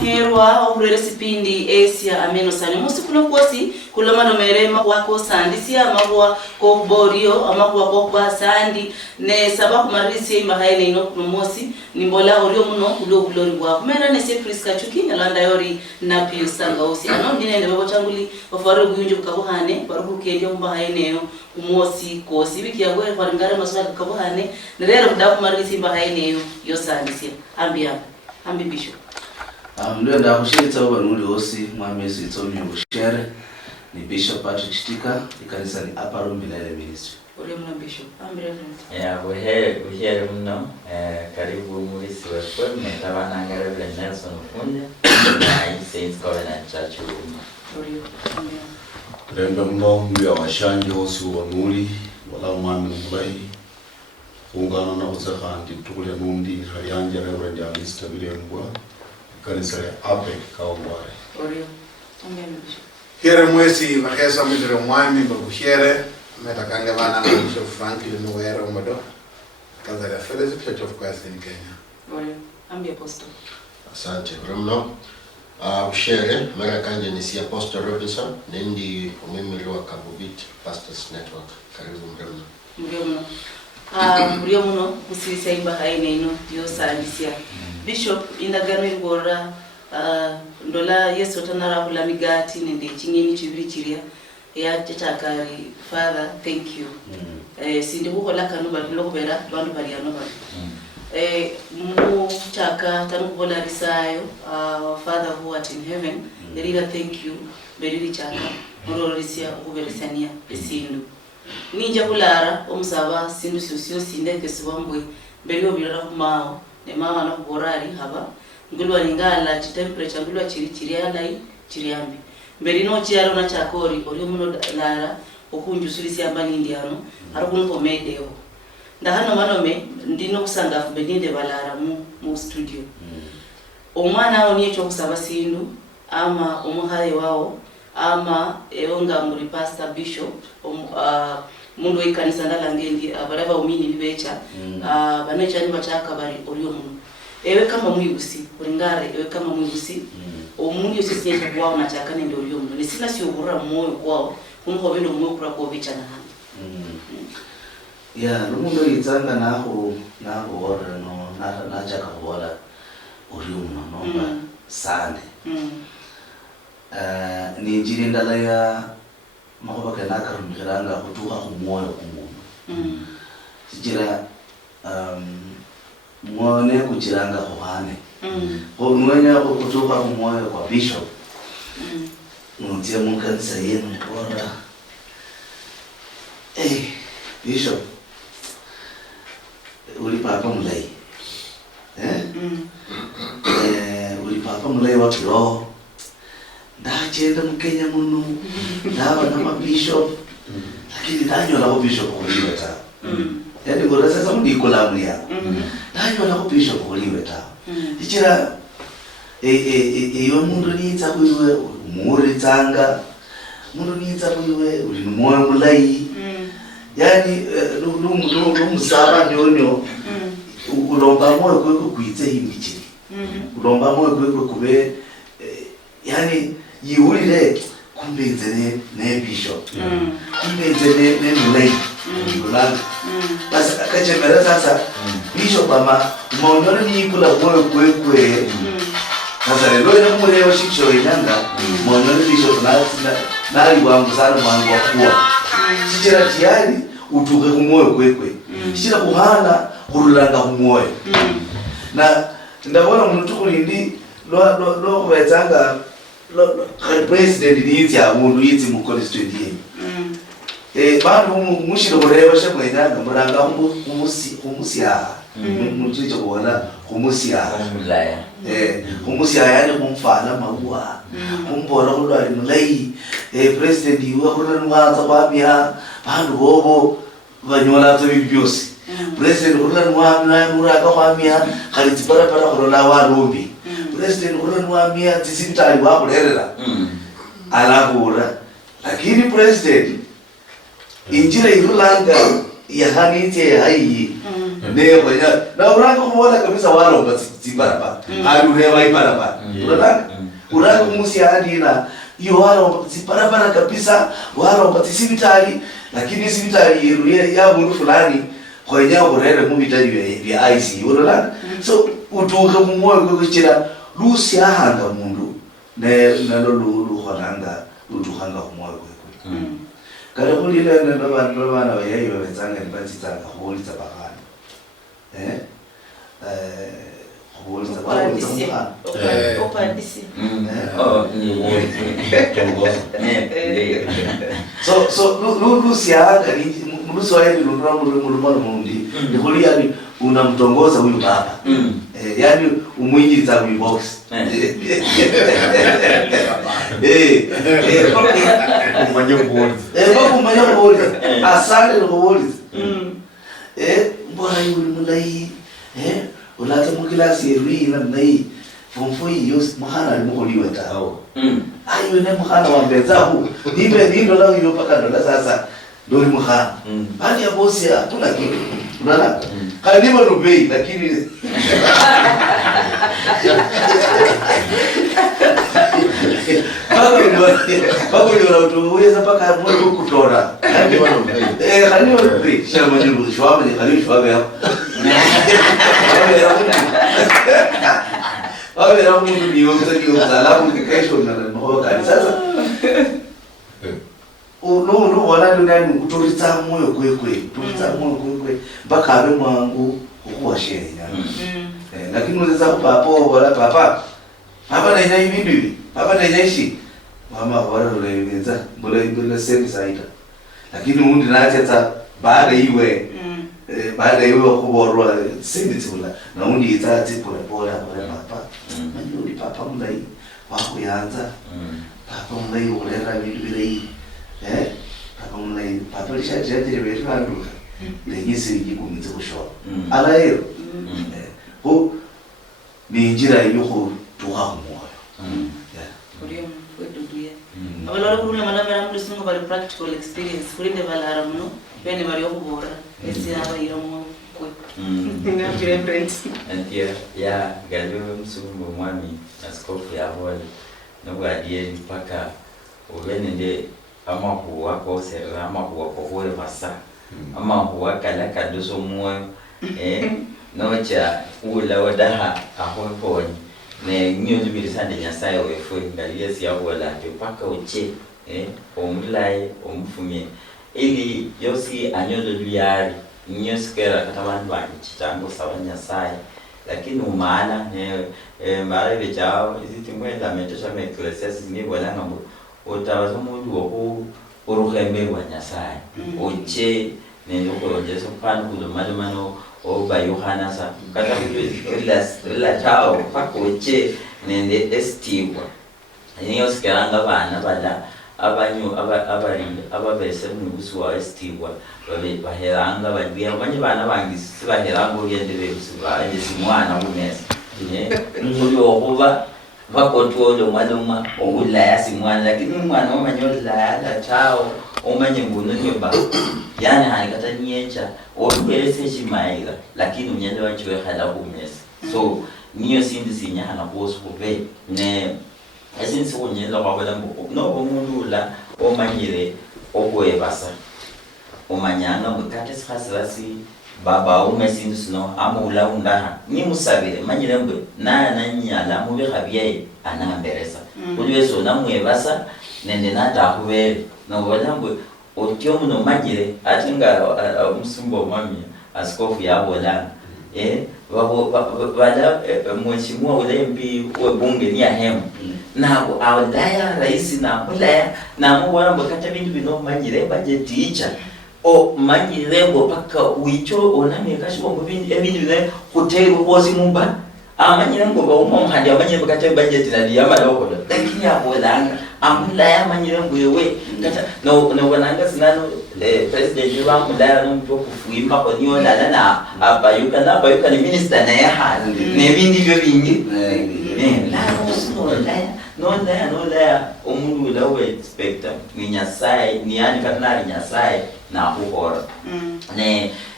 herwa okurere sipindi Asia Amenosanio musi kuno kosi kulomano merema wako sandi sia mabwa ko borio amabwa ko kwa sandi ne sababu marisi imbahaine ino kumosi nimbola orio muno kulo bulori bwa mera ne se Prisca Achuki Nyalanda yori na pio sanga osi ano ndine ne babo changuli ofaro buyunju kabuhane baruku kendio imbahaine yo kumosi kosi wiki yagwe kwa ngara maswala kabuhane nerero ndaku marisi imbahaine yo sandi sia ambi bishop Ndio ndakushitsa abantu bose mwamezi itsomye bushere ni Bishop Patrick ikanisa ni Upper Room Milele Ministry. Uri mna bishop buhere mno karibu muri siwefo netabana ngare Nelson Funde na Saints Covenant Church uri Renga mno mbya washanje wose wanuri wala mwami mbai ungana na uzahandi tukule nundi hayanje Reverend Alista Bilembwa kanisa ya ape kaongware uri bishop Here mwezi wakesa mwizire mwami mbabuhere metakange vana na Bishop Franklin Mwera umado Kazari Fellowship Church of Christ in Kenya. Uri ambi apostle. Asante mno. Bushere mara kanje ni si Apostle Robinson nendi umemiri wa Kabubit Pastors Network karibu mno. Muriyo muno usisa imba haine ino yo salisia. Bishop indagano ngora ndola Yesu tanara hula migati nende chingeni chibiri chiria ya chachakari Father thank you. Sindi huko laka nuba lokubera bandu bali anoba. Mu chaka tanu kubola risayo Father who art in heaven deriga thank you beriri chaka murorisia ukuberisania esindu. Ninja kulara omusaba sindu sosio sinde kesibambwe beriyo birara kumao ne mama na kuborari haba ngulwa lingala temperature ngulwa chiri alai chiriambi mberi no chiaro na chakori ori muno lara okunjusulisi ambani ndiano arakuno pomedeo ndahano manome ndino kusanga fubedinde balara mu studio omwana oni echo kusaba sindu ama omuhaye wao ama eonga muri pastor bishop mundu ikanisa ndalangendi abaraba umini bibecha banecha ni bachaka bari ori muno ewe kama mwigusi uringare ewe kama mwigusi omuntu yosisiye kwao na chakane ndio uriyo muntu nisina si ubura moyo kwao kumho bendo moyo kura ko bicha na handi ya rundo yitsanga naho ora no na chaka bora uriyo muntu no sande ni njiri ndala ya makoba kana karumikiranga kutuka kumoyo kumuntu sijira mwone kuchiranga kohane mwenya kutoka kumoyo kwa bishop mtia munkanisa yenu bora bishop uli papa mulai uli papa mulai wa kiroho ndachenda mkenya muno ndaba na bishop lakini danyola ko bishop kuliwe ta yani ngora sasa mudikola mlia danyola ko bishop kuliwe ta ichira iyo mundu niitsa kuiwe muri tsanga mundu niitsa kuiwe uri moyo mulai yani lumusaba nyonyo ulomba moyo kweko kuitse imichi ulomba moyo kweko kube yani yiulile kumbenze ne bishop kumbenze ne mulai ulanga basi akachemera sasa bishop ama maonyoro ni kula moyo kwekwe sasa leo ina mureo shikisho inanga maonyoro bishop na wangu sana mwangu wakua sichira tiyari utuke kumoyo kwekwe sichira kuhana kurulanga kumoyo na ndabona muntu kulindi lo wetanga president niiti ya mundu yiti mu constituency bantu mushiro kureba shemwenyanga muranga kumusiya muchicho kuona kumusiya kumusiya yani kumfana maua kumbora kulwa mulai president iwe kunanwaza kwamya bantu bobo banyola to bibyosi president kunanwa muraka kwamya kali para kurola warombi president kunanwa tisintali wa kulerera alabura lakini president injira irulanga ya hanite hayi ne ko ya na uranga kuona kabisa walo basi barabara hadi ulewa barabara uranga kumusi hadi na hiyo walo barabara kabisa walo basi sibitali lakini sibitali ya mundu fulani kwa nyao kurere mu bitali vya IC uranga so utuka mumoyo ko kuchira Luhya hanga mundu ne lu khonanga utukhanga kumoyo kwe kada kulile ndo bana bayayi babetsanga nibatsitsanga khulitsa bakana khulitsa bakana opadisi so Luhya kali Luswahili lulumalo mundi ndikulia ni unamtongoza huyu baba yani umwingiza huyu box kumanya kuuliza asante kuuliza mbona yule mulai ulata mu class yeru na mnai form 4 yos mahana limukoliwa tao ayo ne mahana wa mbezahu nindo lao hiyo paka ndo sasa ndio mahana bali ya bosi hatuna kitu unaona kalima rubei lakini bako ndio unaweza paka mmoja kutora kalima rubei shamba ndio shwaba ni kalima shwaba hapo wewe na mundu ni wewe salamu kesho na mhoka sasa no wala ndani utoritsa moyo kwekwe mpaka abe mwangu ukuwashenya lakini unaweza kupapo wala papa na ina ibindu hivi papa na inaishi mama wala ulewenza mbona semi saita lakini undi naacha baada iwe kuborwa semi tsula na undi itati pole papa manyuri papa mlai wako yanza papa mlai ulera bindu bilei papa lishaje wetu anduka legisi yikumitse kushora ala yero ho ni njira yuko tuha moyo kuriyo kwetuduya abalala kuruna malamera muri singo bari practical experience kurinde balara muno bene bari okubora ese abayira mu kwe ngapire friends antia ya galo msumu mwami askofu ya holi nobwadie mpaka ubenende ama huwa ko serra ama huwa ko hore masa ama huwa kala kadoso moyo no cha ula wadaha ahopo ne nyozi bilisande nyasaye wefo ngalia sia wala paka uche omulai omfumye ili yosi anyodo liari nyoskera katabantu banyitango sawa nyasaye lakini umaana ne mara bechao izitimwenda metosha meklesias ni wala ngambo utawaza mundu wo uruhembe wa nyasaye uche nendo ko Yesu pano kudomano oba Yohana sa kata la chao pakoche nende estiwa niyo sikaranga bana bala abanyu ababese mubusu wa estiwa baheranga babiya banye bana bangisi baheranga ugendere busuba esimwana kumesa ngulu okuba bakotolo maluma okudlaya simwana lakini umwana omanyodlaya la chao omanye nguno nyoba yani hanikata nyecha okwelese chimaila lakini unyende wanchiwe khala kumesa so niyo sindi sinya hana kuosu kube ne esinsi unyenda kwabela no umuntu la omanyire okwebasa omanyanga mukate sikhasirasi baba umesindi sino amula undaha ni musabire manyire ngwe na nyala mubi khabye anamberesa kulweso namwebasa nende natakubele no bolangwe otyo muno manyire atinga musumbo mami askofu yabola bala mheshimiwa ulembi webunge ni ahemu nabo awalaya rais na mulaya na mubona mbakata bintu bino manyire baje teacher o manyire ngo paka wicho oname kashi ngo ebintu bine hotel bozi mumba amanyire ngo ba umomhandi amanyire mbakata budget na diya maloko lakini abolanga amulaya manyire ngo yewe kata no wananga sinano president wa mulaya no mtu kufuima ko niyo na abayuka ni minister na ya ne bindi byo bingi no laya umuntu la we expect ni nyasaye ni yani kana nyasaye na uhora ne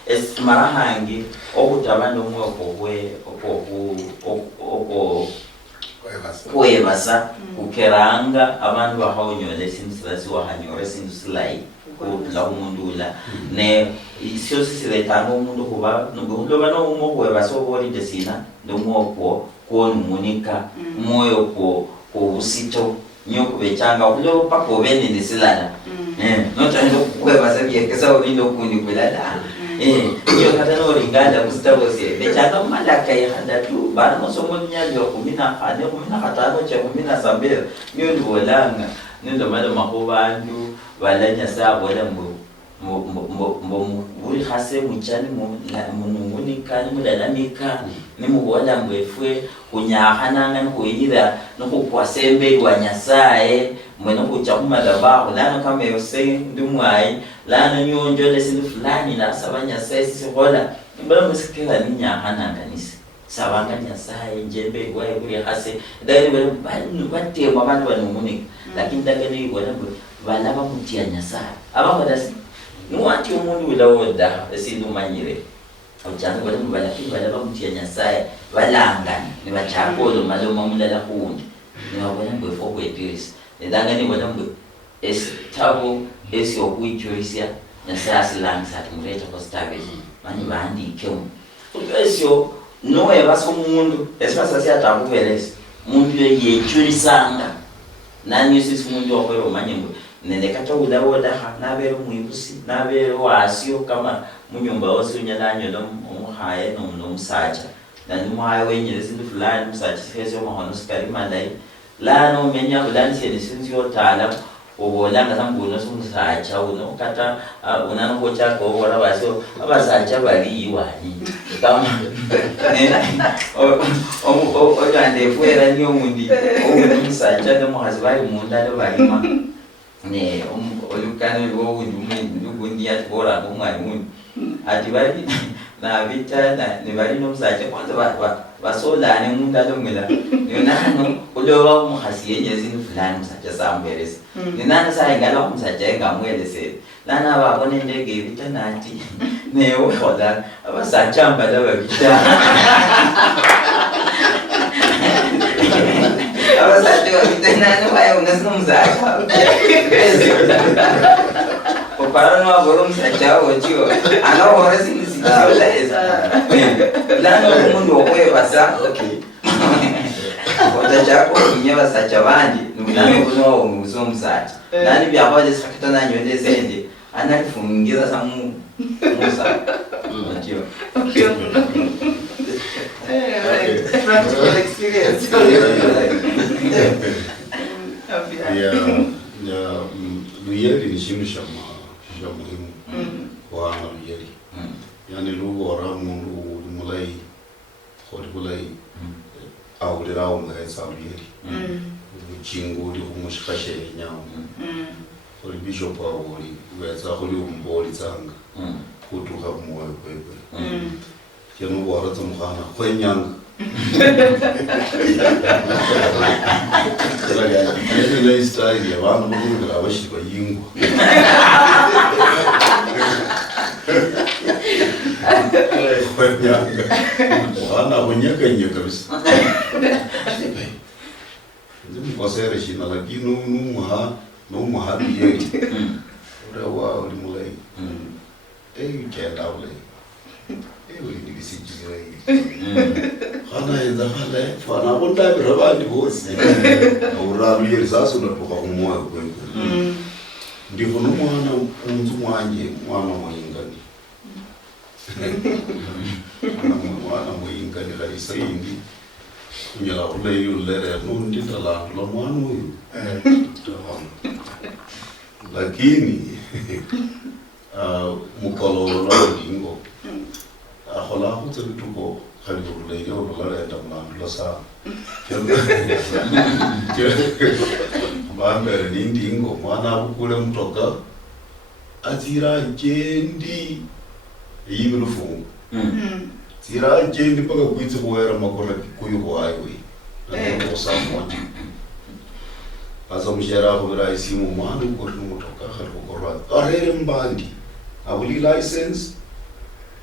esimarahangi okutabanda omwoko kwebasa kukeranga abantu bahawunyola esintu silasiwahanyora esintu silayi kutula umundula ne isyo sisiletanga umundu kuba loba nouma okwebasa obolide sina ndomwokwo kwonumunika moyo kubusito nyo kubechanga okulo paka obene silala notanda okukwebasa byekesa olindo okundi kulala iyo kata noringanda kusitawose bechanga malaka yahadatu bana mosomo nyalyo 15 cha 17 nyo ndibolanga nindo malo makubantu balanya sabo lambo muri hase muchani munikani mudalamika nimubona mbwefwe kunyahananga nkuira nokukwasembe wanyasaye mweno kuchakuma baho lana kama yose ndumwai lana nyonjo lesindu fulani na sabanya sesi hola mbona musikira ninyahananga nisi sabanga nyasaye njembe gwaye kuri hase dai bali batema abantu banumunika lakini ndagani wala balaba mutia nyasaye abakadasi nuwati umuntu wilawoda esindu manyire ujana bali balaki balaba mutia nyasaye balangana ni bachakolo malo mamulala kundi ni wabona mbefo kwepirisi ndangani wala mbe esitabo esiyokuyitshorisia nyasaye silangisa kumreta kostabe mani bandike esyo noye basomuntu esipasa siyatakuvelesa umuntu yetshwerisanga nani sisi umuntu wakwero manyembo nendekata ulawoda nabero mwibusi nabero wasio kama munyumba wose unyalanyo nomuhaye nomsacha nani muhaye wenyele sindu fulani msacha sifese omahono sikarimandai lano umenya fulani siyeni sinzi yotala obolanga sambuno sumsacha uno kata unano kochako wala basio abasacha bali iwani kama ojande fuera ni omundi msacha nomuhazi bali munda lo balima ne olukane lwo undi atibora ngumwalimu ati bali na vitana ne bali nomsacha kwanza basolane umuntu alomela yonano uloba umuhasi yenyezi fulani msacha samberesa ninana sayingala umsacha engamwelese lana babone ndege vitana ati ne ohola abasacha mbala babitana abasacha babitana waya unasimzacha para no agora msacha ojo ana hora sinisiweza lana umuntu okwebasa okay watacha ko nyewa sacha bandi nulano kuno umuzomsacha nani byabaje sakatana nyonde sende analifungiza samu musa ojo practical experience luyeri ni shindu sha muhimu kwa luyeri yani lugora mundu mulai khori bulai awulirawo mgaisa luyeri uchingu uli kumushikashe nyawo khori bishop awuli weza kholi umboli tsanga kutuka moyo kwekwe kemu bora tsumkhana kwenyanga Ele está aí, levando muito grave, acho que é língua. Ana bonyeca nyeca bis. Não posso ir China aqui não morra dinheiro. Ora uau, ele mulei. Ei, que é da mulei. Eu lhe disse aí. Ana enda hale fana bonda birabandi bose urabiye sasa unatoka kumoya kwenu ndivyo numwana unzu mwanje mwana mwingani mwana mwingani kalisa indi kunyala ule yulere nundi talando la mwana huyu lakini mukolo la dingo ahola hutsituko khalurule yo lolale tamna losa bambere ndingo mwana bukule mtoka atira jendi yibirufu tira jendi paka kwitse kuwera makora kuyo kwayo na samoja asa mshara kubira isimu mwana ukuri mtoka khalukorwa arere mbandi abuli license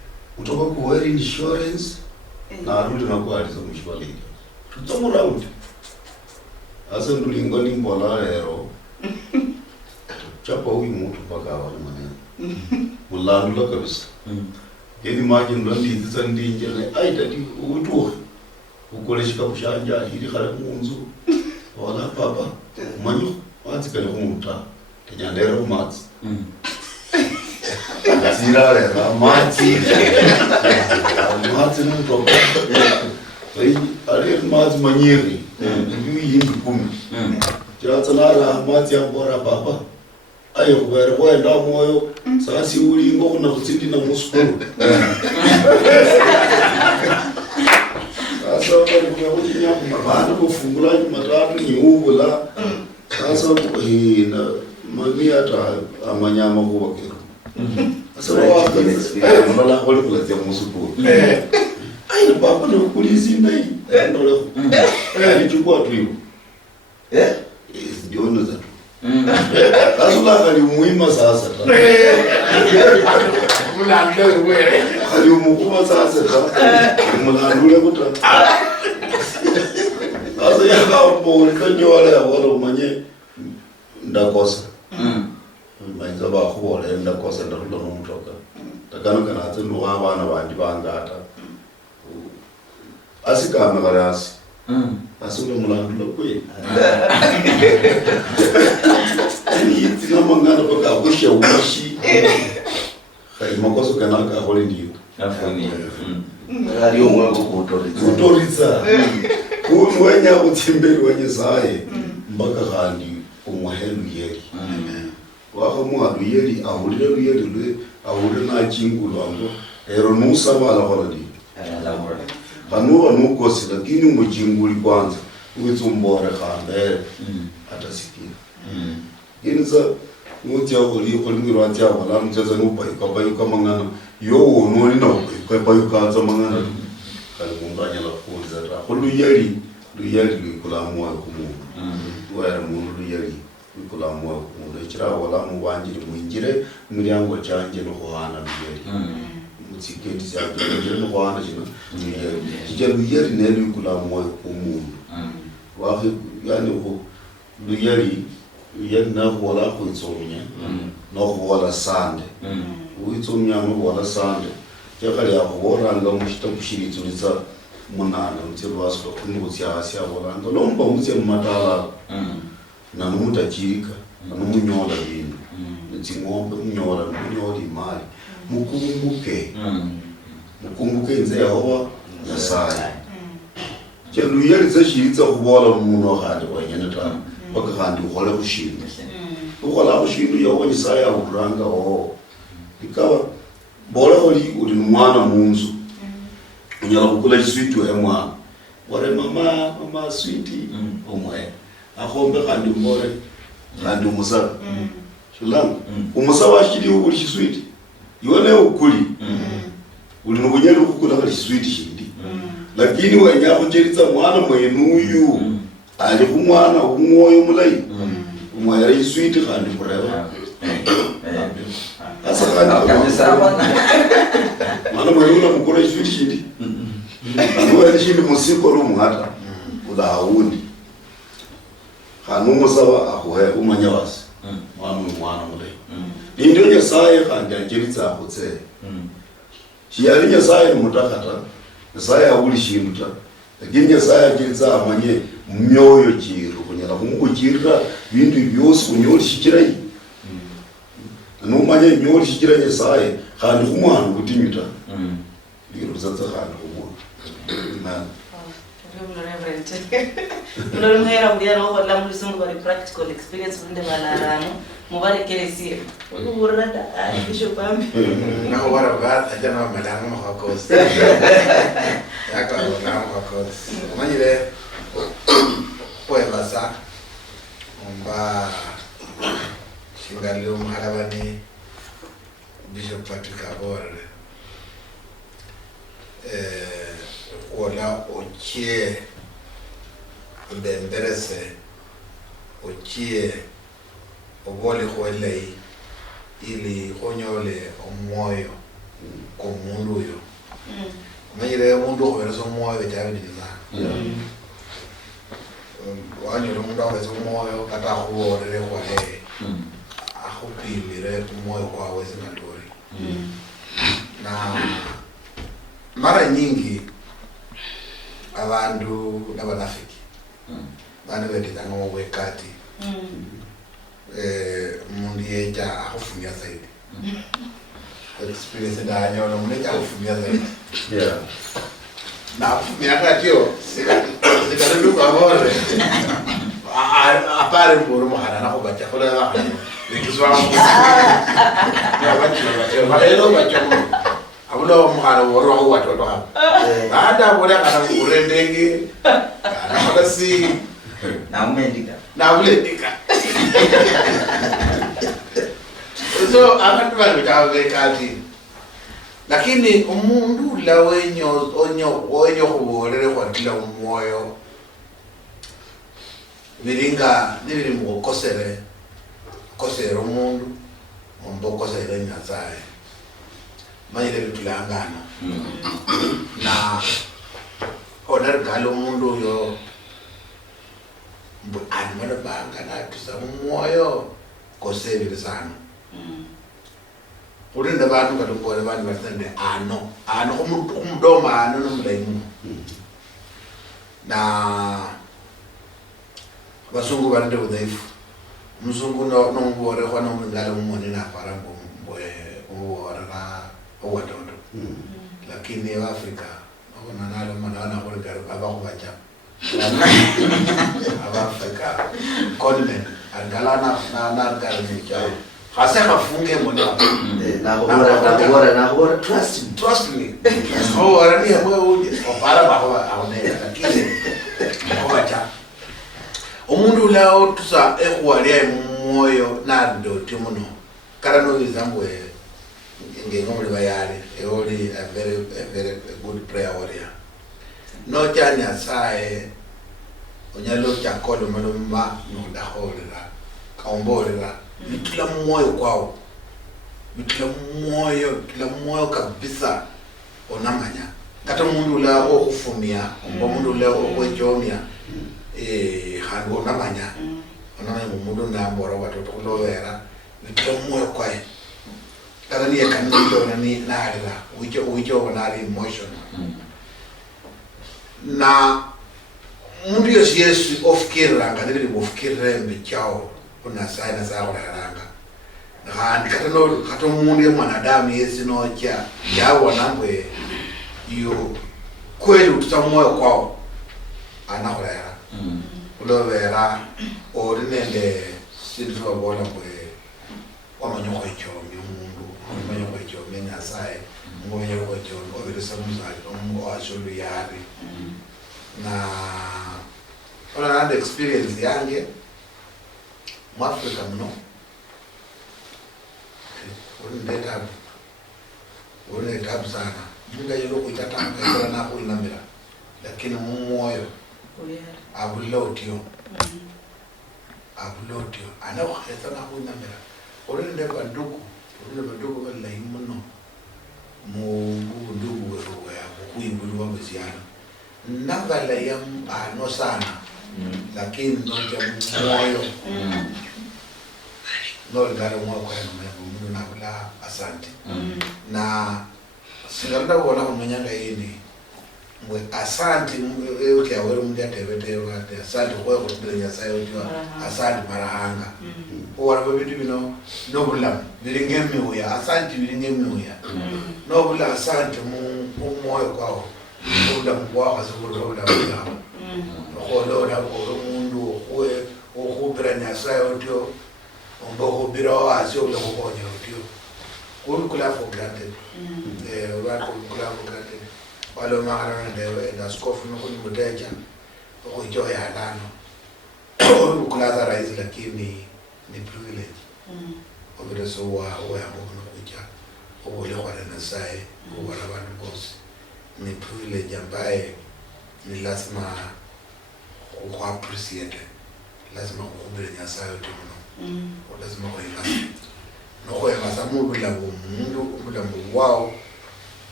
kutoka kuweri insurance na arudi na kualiza mshwali tutomo round asa ndulingo ni mbola lero chapa huyu mtu mpaka wale maneno mulandula kabisa yedi maji ndandi ndiza ndinje ai tati utu ukoleshika kushanja ili khala munzu wala papa manyo watsikale kumuta tenyandero matsi Zirare, mati. Mati nunto. Ale mati manyiri. Yu yindu kumi. Jatsanara mati ambora papa. Ayo kubere kwenda moyo. Sasi uri ngo na kutsindi na muskuru. Sasa kwa kujinya kumabana kufungula matatu ni ubula. Sasa na mami ata amanyama kuwa kero. Sasa wala wale kulatia musupu. Ai baba na kulisi ndai. Ndio. Alichukua tu hivyo. Ndio ndo zato. Sasa kali muhimu sasa. Mulanda wewe. Kali muhimu sasa. Mulandule kuta. Sasa yaka mbona kanyola ya wala umanye ndakosa. Mainza ba khole ndakosa ndarulo nomutoka. Takano kana tsindu abana bandi bangata. Asikama karasi. Asule mulandula kwe. Ni tina mangana baka kusha ushi. Kai makoso kana ka khole ndiyo. Afuni. Radio mwangu kutoritsa. Kunwenya kutsimberi wenye saye. Mbaka khandi umwahelu yeri. Wako mwadu yeri ahulile yeri lwe ahulile na chingulu ango ero nusa wala holadi hanuwa nukosi lakini mchinguli kwanza uitumbore khambe atasikia inza nutia oli ngiro atia wala mcheza nupa ikabayuka mangana yo noni na ikabayuka za mangana kali munganya la kuza ta holu yeri lukula moyo kumu wera mundu yeri lukula moyo kumu chira wala mubanjire mwinjire miryango canje no hana yeri mutsiketi za kujere no hana jina yeri yeri ne lukula moyo kumu wa yani ko yeri na wala ko itsomnya no wala sande uitsomnya no wala sande jakali ya wora nga mushita kushirituliza munana mtirwaso kunutya asya wala ndo lomba umutse matala na numuta jirika na numunyola bintu ntsingombe munyola imali mukumbuke nze yahoba yasaye jelu yeli zashitsa kubola muno handi wanyene ta baka handi ukole kushinda ukhola kushinda yawo yisaya ukuranga ikawa bora uli mwana munzu unyala kukula sweet we mwana wale mama sweet omwe akhombe kandi mbore kandi umusaba shulang umusaba ashiri uli sweet yone ukuli uli nubunyelo kukula kali sweet shindi lakini wenya kujeritsa mwana mwenuyu ali kumwana umwoyo mulai umwe yari sweet kandi forever asa kandi sawa mana mwenuyu mukura sweet shindi anu yari shindi musiko lumhata udaundi hanu musaba akuhe umanyawasi mwana mulai ndio nyesaye kandi ajeritsa akutse chiyali nyesaye mutakata nyesaye akuli shindu ta lakini nyesaye ajeritsa amanye myoyo chiru kunyala kumukujira bintu byose kunyoli shikirai numanye nyoli shikira nyesaye kandi kumwana kutimita ndiro zatsa kandi kumwana Mlo mwera mbiara ho la mlizungu bari practical experience munde balarano mubare kelesi urada bisho pambi na wara ba ajana madanga makos yako na makos manyire poe basa omba shingalio mharabani bisho patika bore wala ochie ndemberese ochie obole khwelei ili onyole omwoyo komundu yo Manyire mundu obere so moyo jawe ndiza. Wanyire mundu obere so moyo kata kuorere kwa he. Akupimire moyo kwa wezi mandori. Na mara nyingi abantu nabanafiki. Bana bedita ngo wekati. Mundu yeja akufumia zaidi. Experience da nyono mneja akufumia zaidi. Yeah. Na miaka tio sikarudi kwa bore. Apare mboro mahana na kubacha kola la. Nikiswala kwa. Ya bacha. Malelo bacha. Abulo muhara woro au watoto hapo. Baada bora kana kurendenge. Na si na umendika. Na ulendika. So abantu balitawe kati. Lakini umundu la onyo kuborere kwa kila umoyo. Viringa nibiri mu kosere umundu ombo kosere nyazaye. Mayile bitulangana. Na onar galo mundu yo mbu animana banga na tusa umoyo kosere sana. Urinda bantu kalungole bantu basende ano kumdoma ano nomulaimu. Na basungu barinde udhaifu. Mzungu no ngore kwa no ngalo mumone na parambo mboe ora owatondo. Lakini wa Afrika ona nalo manana kwa ngalo abakubacha. Aba Afrika continent angalana na ngalo ni hasa kafunge mbona na trust me oh arani hapo uje opara baho aonea lakini obacha umundu lao tusa ekwalia moyo na ndo timono kana no izambwe ngengo muri bayale eoli a very good prayer warrior no chanya sae onyalo chakolo maloma no dahorera kaomborera mitula moyo kwao mitula moyo kabisa onamanya kata mundu la okufumia mundu la okwejomia hanu onamanya mundu na mboro watoto kulowera mitula moyo kwae kata ni kanilo na ni nalira ujo na emotion na mundu Yesu ofkira ngadiri ofkira mbichao kuna saina za oranga ngani kata mundu mwanadamu Yesu nocha yawo nambwe yo kweli utamoyo kwao anakorera ulovera orinende sinzo bola bwe wamanyoko ichomyo mundu wamanyoko ichomyo nyasaye ngomanyoko ichomyo obirisa muzaji omungu ashulu yari na ona and experience yange mu Africa mno unendetabu sana munga yero kuitatanga ila na kuinamira lakini mumoyo abulotio ana wakhetha na kuinamira unende banduku bala imuno mu ndugu wewe kuimbulwa mziano nabala ya ano sana lakini noja moyo no ngalo moyo kwa mundu nakula asante na singalda wala kumenyanga yini mwe asante uke awero mundu atebetewa asante kwa kutulenya sayo tiwa asante marahanga wala babitu bino no bulam bilingemi uya asante bilingemi uya no bula asante mu moyo kwao ula kwa azuru ula kholo la mundu okhubira nyasaye otyo ombo khubira asyo ula khobonya otyo kula for granted kula for granted walo mahara na skofu no kunimuteja ojoya lano kula za rais lakini ni privilege obira so wa yamuno kuja obole kwa nyasaye kubara bantu bosi ni privilege ambaye ni lazima appreciate lazima ukubele nyasaye tumuno lazima kuingasa no kwa sababu mundu wao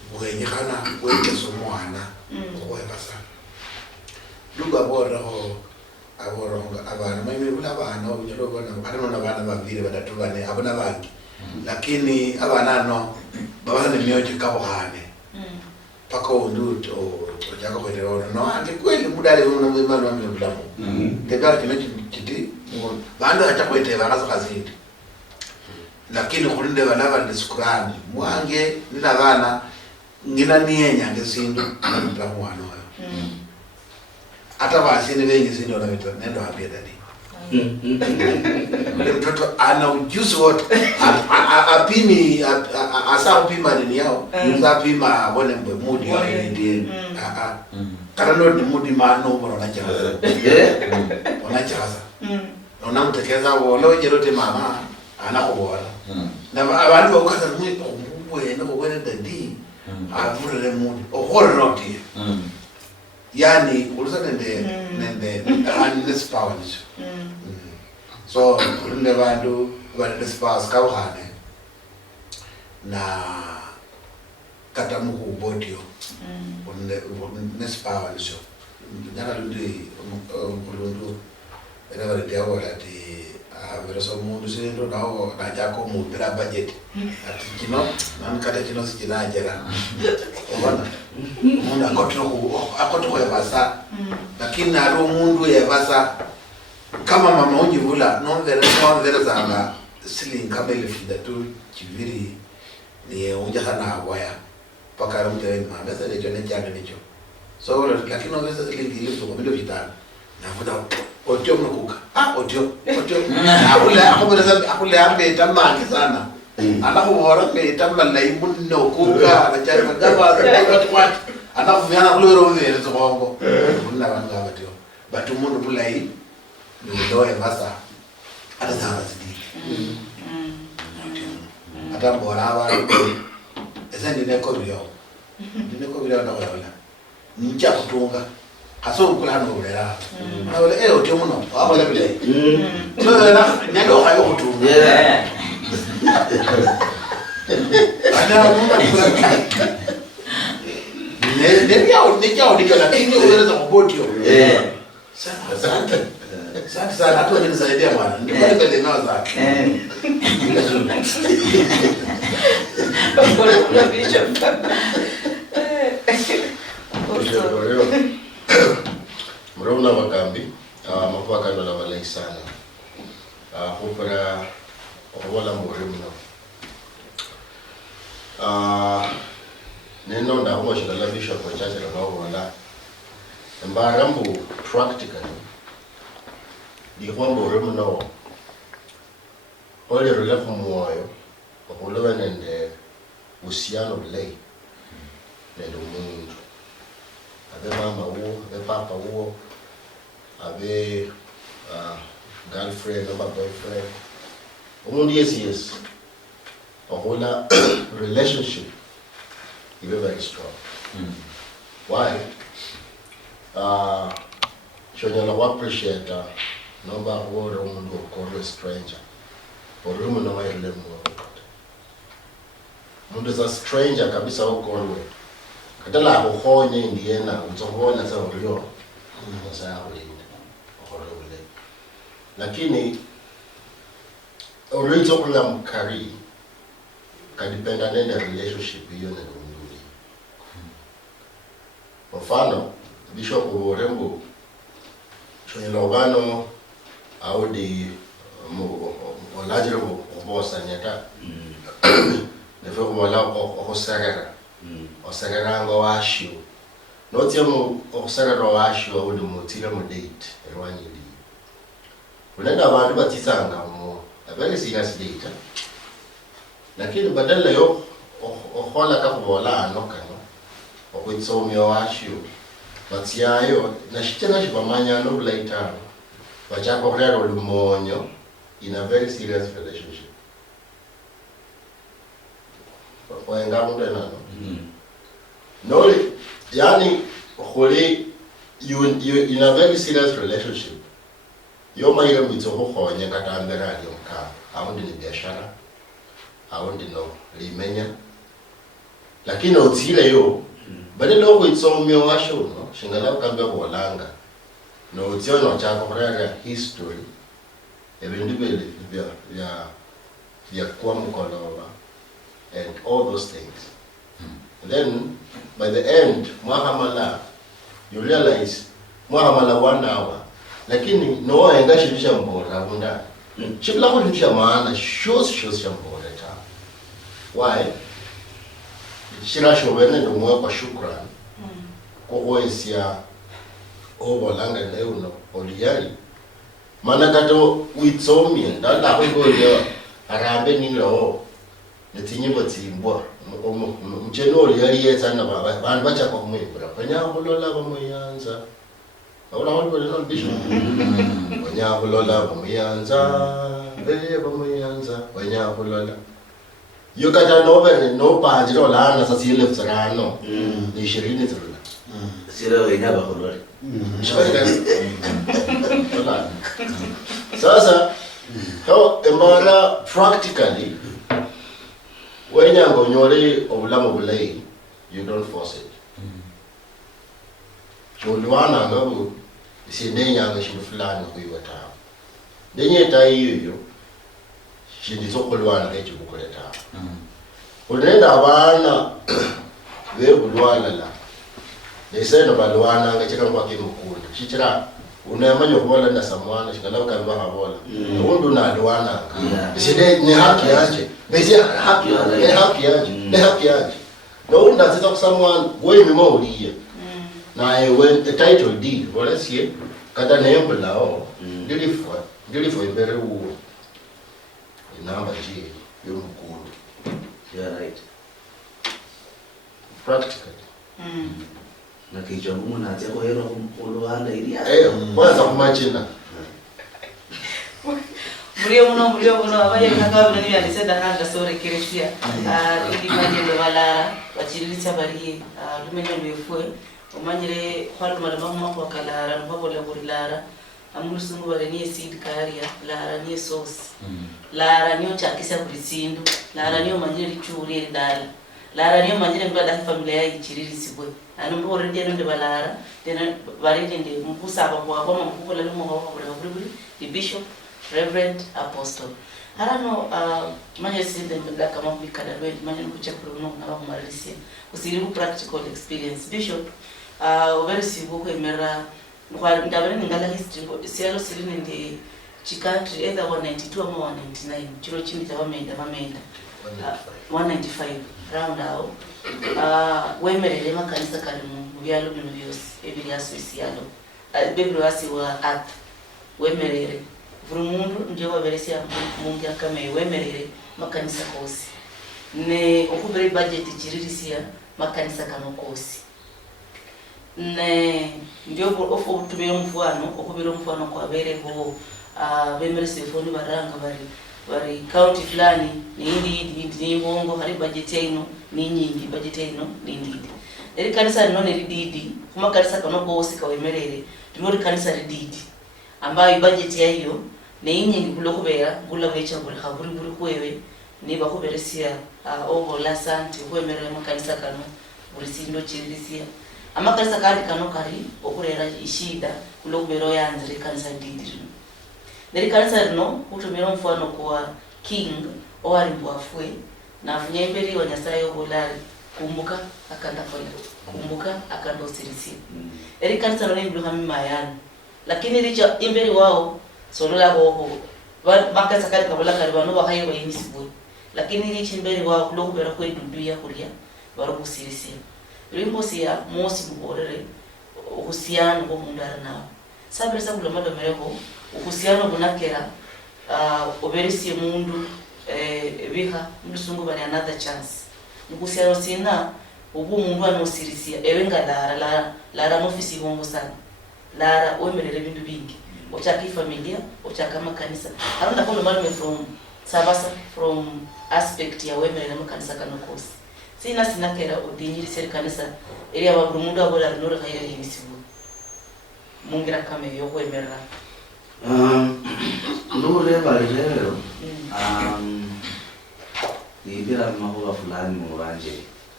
bugenye kana weke somwana okweba sana luga bora ho aboronga abana maybe kula abana unyalo bona kana abana babiri batatu bane abona bangi lakini abana no baba ne myoje kabohane paka unduto ojaka kwetero no andi kweli mudale uno mwimano wa mlamu ndega kino kiti bando acha kwetera ngazo kazindi lakini kulinde balaba ndisukurani mwange nina bana ngina nienya ngezindu mlamu wano hata basini wengi zindu na vitu nendo hapia dadi mtoto ana ujuzi wote apimi asa upima nini yao apima bone mudi yao ndiye kana no mudi mano bona chasa ona mutekeza wolo jerote mama anakubona na abantu bakukaza mwe no bone dadi avurele mudi ohoroti yani ulusa nende this power so kulinde bantu bane space kawhane na katamuku bodio ne space nisho nyana lundi kulundu era bale diawo ati avero so mundu sendo nawo najako mu bira budget ati kino nan kata kino sikinajera obana mundu akoto ya basa lakini aro mundu ya basa kama mama ujivula non-vera zanga siling kama ile fida tu kiviri ni unja sana waya paka rumte ni mama sasa ile jone jana nicho so lakini ongeza siling ile tu kwa vitano na vuda otio mnukuka otio akule ambe tamani sana alafu bora me tamala imunno kuka na chai magaba kwa alafu yana kule rovere zongo bunna banga batio batu mundu bulai ndoe basa hata sana zidi hata bora wa esa ndine ko biyo ndo wala ncha kutunga aso kula no ulera na wale otio muno wala bile so na nyalo hayo kutunga ana mama ndio lakini unaweza kubotio sana hatu wananisaidia bwana ndio wale ndio zake Kwa bishop mrona wakambi makuwa kando na walai sana hupara wala murimo neno nda huwa shida la bishop wa chache la wala mbarambu practically di kwamba uremu no ole rule kumoyo okulewe nende usiano lei nende umundu abe mama uo abe papa uo abe girlfriend or boyfriend umundu yes okola relationship is very strong. Why? Shonyala wa appreciate number wo umuntu okolo stranger. Olumu no wayele mu. Umuntu is a stranger kabisa okolwe. Katala akukhonye indiyena utsongona sa ulyo. Umuntu sayawini. Okolwe. Lakini olwitso kula mkari kadipenda nende relationship hiyo na kumduli. Mfano bishop Urembo Shonyalogano audi olajire obosa nyata nefo wala osagara osagara ngo washu notie mu osagara washu audi mutira mu date erwanyi di unenda abantu batisanga mu a very serious date lakini badala yo ohola kakubola anokano okwitsomyo washu batsiyayo nashitena shibamanya no later bachako kulero lumonyo in a very serious relationship. Waenga mundu enano. No, yani kholi you in a very serious relationship. Yo mayire mitso ho khonye katambera ali omka. Awundi ni biashara. Awundi no limenya. lakini otsile yo bale loko itsomyo washo no shingala kambe kolanga no tsiono cha korera history ebindu bele vya kwa mkolova and all those things. And then by the end mwahamala you realize mwahamala 1 hour lakini no enga shibisha mbora bunda shibla ko shibisha maana shows shambora ta why shira shobene ndo mwa kwa shukran ko oisia obolanga leuno oliyari mana kato witsomi ndala ko yo arambe nilo netinyibo tsimbwa mchenoli yali yetsana abantu bacha kwa kumwibura banyakulola bamuyanza awula walibo lelo bisho banyakulola bamuyanza bamuyanza banyakulola yokata nobe no panjiro lana sasile tsarano ni 20 tsarana sira yenyaba kolole sasa how embara practically when you go nyore obulamu bulai you don't force it chulwana ngabu isinenya ngashindu fulani kuyiwata denye tayiyo shindi sokolwana kechi bukoleta unenda abana bebulwana la leseno balwana ngacheka kwa kimukunda chichira unamanyo kubola na samwana shikala ukamba habola undu na alwana iside ni haki yaje bezi haki yaje no unda sita kusamwana wewe mimauliye na when the title deed wala sie kada nembo lao ndilifo imbere uwo inamba je yomukunda yeah right practically na kicho muna atia ko hero uluanda ilia kwanza kumachina Muriyo muno abaye nakabona ni alisenda hanga sore kiresia ili majendo bala bachiriritsa bari lumenyo lwefwe omanyire kwalo malama kwa kalara ngobola kurilara amulusungu bare ni seed career lara ni sauce lara ni ochakisa kurisindu lara ni omanyire lichuri dala lara ni omanyire ngada familia yichiririsibwe anombo orende ndo balara tena barende ndi mkusaba kwa mkukola lumo kwa buri the bishop reverend apostle harano manje sinde mbela kama mbikala lwe manje kucha kuno na bakumarisia usiri ku practical experience bishop very sibu ko emera kwa ndabere ngala history sialo sirine ndi chikantri either 192 or 199 chiro chini cha bamenda 195 round out wemerere makanisa kali mu byalo bino byose ebiri asosialo bebro wasi wa at wemerere vurumundu ndio waberesia mungu akame wemerere makanisa kosi ne okubere budget chiririsia makanisa kano kosi ne ndio ofo tubere mfano okubere mfano kwa bere ho bemerese foni baranga bari county fulani ni bongo hari budget ino ni nyingi budget ino ni ndidi eri kanisa no ne didi kuma kanisa kano kosi kawemerere tumori kanisa didi ambayo budget ya hiyo ne nyingi kulokubera kula wecha kula haburi buri kwewe ne bakuberesia obo la santi kwemere makanisa kano burisindo chirisia amakanisa kandi kano kari okurera ishida kulokubero yanzire kanisa didi neri kanisa no utumira mfano kwa king owari mbwafwe na funyemberi wa nyasaye obolari kumbuka akanda kola kumbuka akanda osirisia eri kanisa no ne bluhami mayana lakini richa imberi wao solola boho baka sakari kabola karibano bahaye wa imisibu lakini richa imberi wao kulokubera kwe duduya kulia barugusirisia rimbo sia mosi muborere uhusiano bo mundara nao sabirisa kulomado mereko uhusiano bunakera oberisi mundu biha musungu bari another chance uhusiano sina ubu mundu anosirisia ewenga lara ofisi bongo sana lara wemerere bindu bingi ochaka familia ochaka makanisa arunda kono malme from sabasa from aspect ya wemerere makanisa kanokosi sina kera odinyiri seri kanisa eri abagumundu abola nore khaire yimisibu mungira kame yo wemerera ndure bali lero ibira mahoba fulani mu banje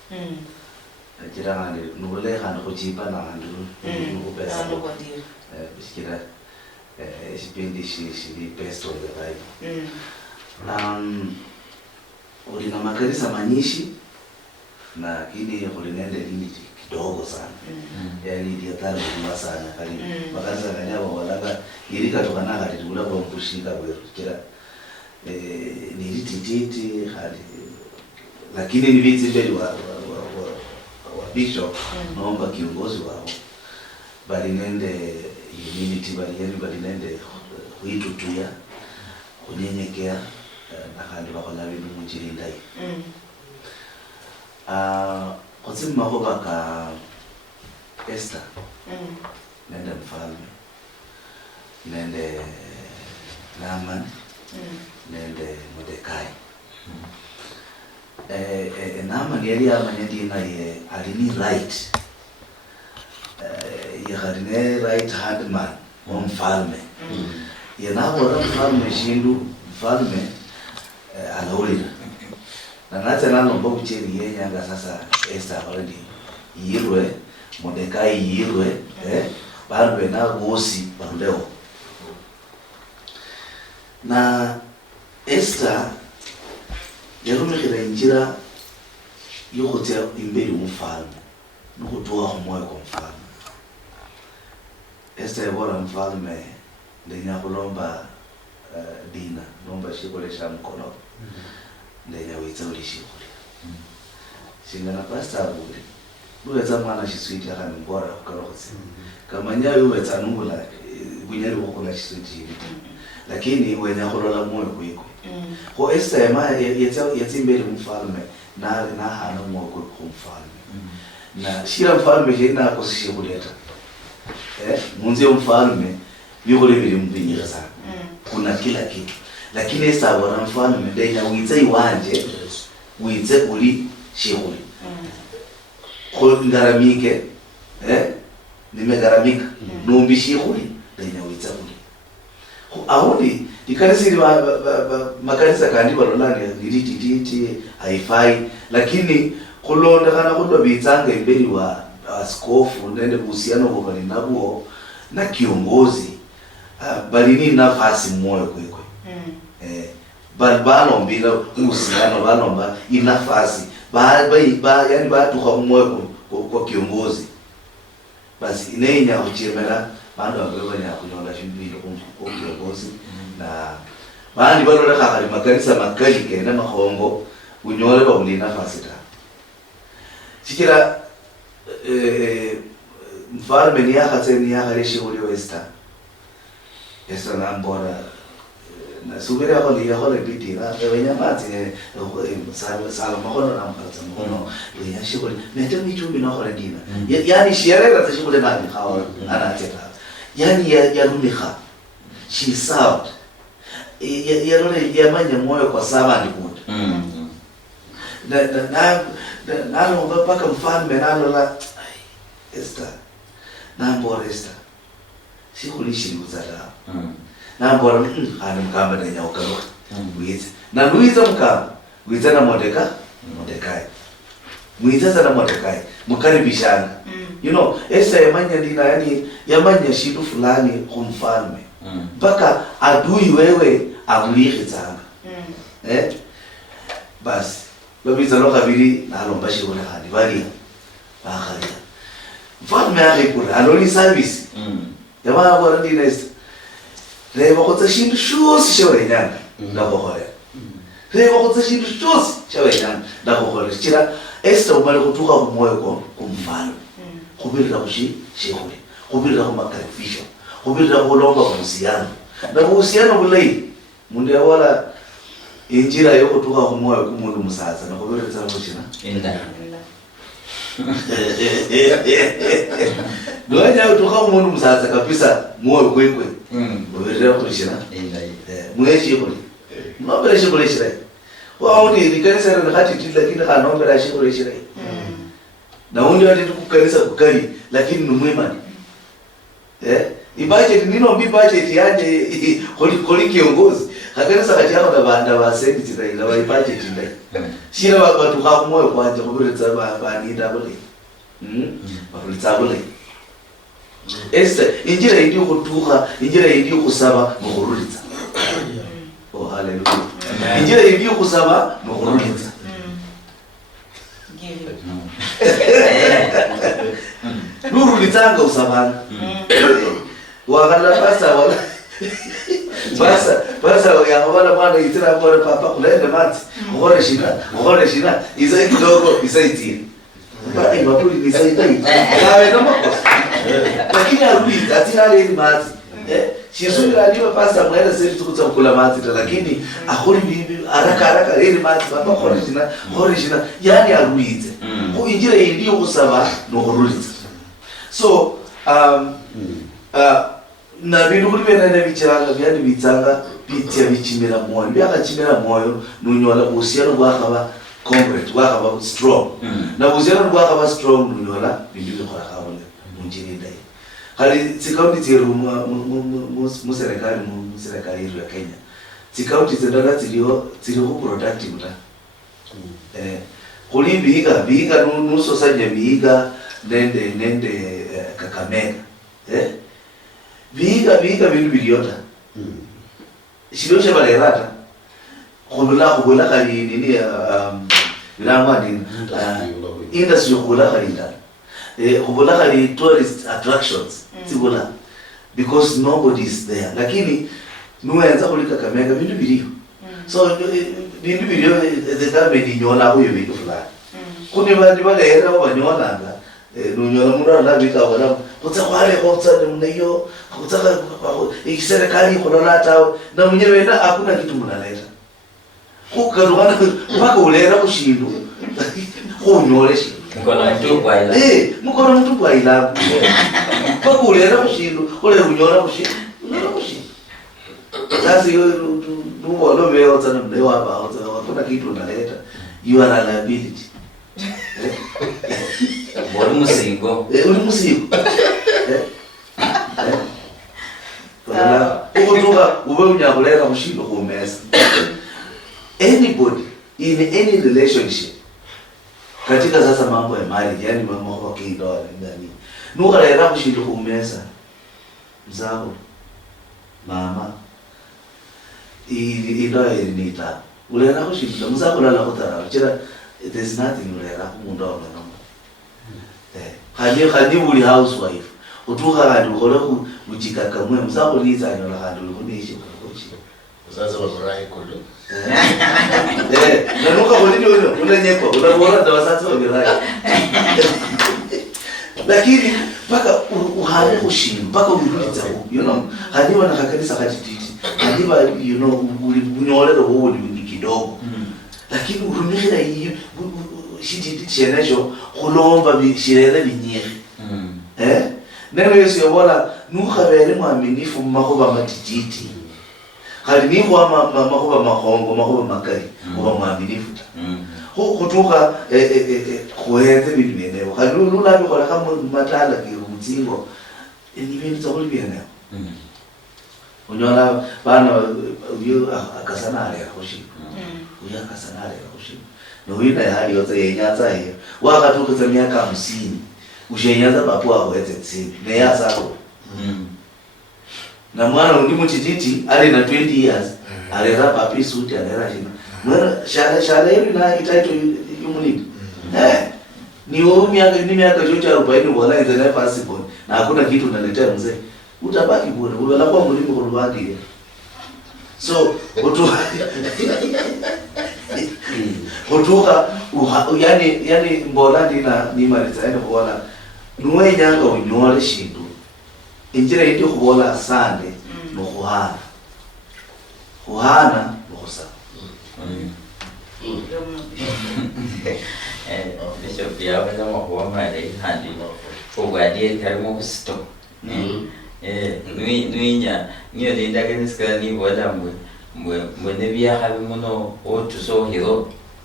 Kira ngandi nubule hanu kuchipa na ngandu nubupesa bishikira shipendi shili pesto ya Bible. Ulina makanisa manyishi na kini kulinende lini kidogo sana. Yani ndio tano kwa sana karibu. Makanisa kanyama walaga ilika tokana hadi ula kwa mpushika wewe kira nilitititi hadi lakini ni vitu mbele wa bishop naomba kiongozi wao bali nende unity bali nende kuitutuya kunyenyekea na handi bakona bintu mujirindai kutsi mahoba ka Esther nende mfalme nende Naaman nende Mordekai Naaman yali amanyadina ye alini right ye right hand man wa mfalme ye nabora mfalme shindu mfalme alawulira na natse nalomba kucheri yenyanga sasa Esther already yirwe Mordekai yirwe barwe na gosi baruleo na Esther yarumikira injira yokutia imbeli umfalme nukutoa moyo kwa mfalme. Esther yabora mfalme ndenya kulomba dina nomba shikolesha mkono ndenya witsa ulishikuli singana pastor abuli luweza mwana shiswiti akani mbora kukarokotsi kama nyayo wetsa nungula bunyari wokula shiswiti hivi lakini wenya kulola moyo kuiko ko Esther yama yatsimbeli mfalme na hana moyo kwa mfalme na shira mfalme jina akosishikuleta munzi mfalme yule bili mbinyira sana kuna kila kitu lakini Esther wana mfalme ndenya witsa iwanje witse uli shikuli ko ngaramike nimegaramika nombi shikuli ndenya witsa uli ko audi ikanisi makanisa kandi balolani lilitititi haifai lakini kulonda kana kudwa bitsanga imbeli wa askofu nende buhusiano kwa ninabuo na kiongozi balini nafasi moyo kwekwe balbano mbila uhusiano balomba inafasi yani batuka moyo kwa kiongozi basi inenya kuchemera bandu abebanya kunyola shimbili kwa kiongozi na bandi balola kakali makanisa makali kena mahongo unyole ba uli nafasi ta sikira mfalme ni yakatse yakaleshi uli Esther Esther nambora na subira yako ni yako lepitira wenya mati sala mahono na mpatsa mahono wenya shikole nete michumbi na hore dina yani shiarera tashikole nani hawa anateta yani ya rumikha she served yamanya moyo kwa saba ni good na mpaka mfalme nalola Esther nambora Esther sikulishi uzara nambora ana mkamba na nyaoka wize na Luiza mkamba wize na Mordekai mwiza na Mordekai mkaribishana you know Esther yamanya dina yani yamanya shitu fulani kumfalme mpaka adui wewe amulihe zanga basi lobiza lokabiri nalomba shikole hadi bali bakhalia mfalme akikula aloni service yamana kwa ndina Esther leba kotsa shindu shosi shawenyanga ndakohora leba kotsa shindu shosi shawenyanga ndakohora chira Esther umale kutuka kumoyo kwa mfalme kubirira kushi shikole kubirira kumakarifisho kubirira kulomba kuhusiano na kuhusiano bulai mundu yawala injira yo kutuka kumoyo kumundu musaza na kubirira tsana kushina inda Doanya kutuka kumundu musaza kabisa moyo kwekwe kubirira kushina inda mweshi kuli nombera shikole shira wauni likanisa na hati tila kina kanombera shikole shira na undi wati kukanisa kukali lakini numwema budget nino mbi budget yaje koli kiongozi hakanisa kati yako na banda ba service ila ba budget ndai shira watu ka moyo kwanje kubiritsa ba ni double bafulitsabule injira indi kutuka injira indi kusaba mukururitsa oh hallelujah injira indi kusaba mukururitsa nurulitsanga usabana wakala basa yakabana mwana itira bora papa kulenda mati ngore shina izai kidogo isaitini bali mapuli nisaitai kawe kama lakini arudi atira ile mati shizuri aliwa pasta mwenda sisi tukutsa kula mati lakini akuri bibi haraka ile mati papa ngore shina yani aruize ko injira indi usaba no kurulitsa so na bintu kuri bena bichiranga byandi bitsanga bitya bichimira moyo byakachimira moyo nunyola usiyano bwakaba concrete bwakaba strong na usiyano bwakaba strong nunyola bintu bikora kabone munjini ndai hali tsikaunti tsiru mu serikali ya Kenya tsikaunti zendala tsiriho productive ta kuli biga nuso sanje biga nende Kakamega biga bintu biliota shiroshe balerata kubula kali nini bilangwa nini industry kubula kali ndani kubula kali tourist attractions sibula because nobody is there lakini nuenza kulika Kakamega bintu bilio so bintu bilio the government nyola huyo bintu fulani kuni bandi balera banyolanga nunyola mura labika wala kutsa kwale kutsa mnayo kutsa ikiserikali kulolata na mwenyewe na hakuna kitu mnaleta kukarwana mpaka ulera kushindu kunyoleshi mkono mtu kwa ila mpaka ulera kushindu ule unyola kushindu sasa hiyo ndio ndio wewe utana mleo hapa hakuna kitu unaleta you are a liability Uri musigo. Uri musigo. Ukutuka ube unyabuleka mushindo kumesa. Anybody in any relationship katika sasa mambo ya mali yani mambo kwa kindoa ndani. Nuka lera mushindo kumesa. Mzao mama ilo nita. Ulera kushindo mzao lala kutara. Chira there's nothing ulera kumundoa mwana. Khani buli housewife utuka kantu ukole kujikaka mwe msako nizanyola kantu likunishe kukochi sasa wazorai kulo nanuka kolini wewe unanyekwa unabora ndo sasa wazorai lakini paka uhane kushinda paka uruditsa you know hadiwa na kanisa kajititi hadiwa you know unyolero huo ni kidogo lakini urumira hiyo shititi chenesho kulomba bishirere binyere neno Yesu yobola nukhabere mwaminifu makoba matititi khali ni kwa makoba mahongo makoba makali kuba mwaminifu kutuka kuheze binenewo khali lulabi khola kama matala kirumzingo ni bintu tsakuli bene unyola bana uyo akasanale yakhoshi uyo akasanale yakhoshi no wina hali yote yenyatsa hiyo wakatuka miaka 50 ushenyaza papo aweze tsibi ne yasako na mwana undi muchititi ali na 20 years alera papi suti alera jina mwana shala hivi na itaito yumuni ni miaka chocha 40 wala is never possible na hakuna kitu unaletea mzee utabaki bure wala kwa mlimi kulubaki so kutoka yani mbola ni maliza ene kuona nuwe nyanga unyole shindu injira indi kubola sande no kuhana no kusa Bishop ya wala mahuama ya handi ugadie karimo kusto nuinya niyo linda kaniska ni wala mwe nebia habi muno otuso hiro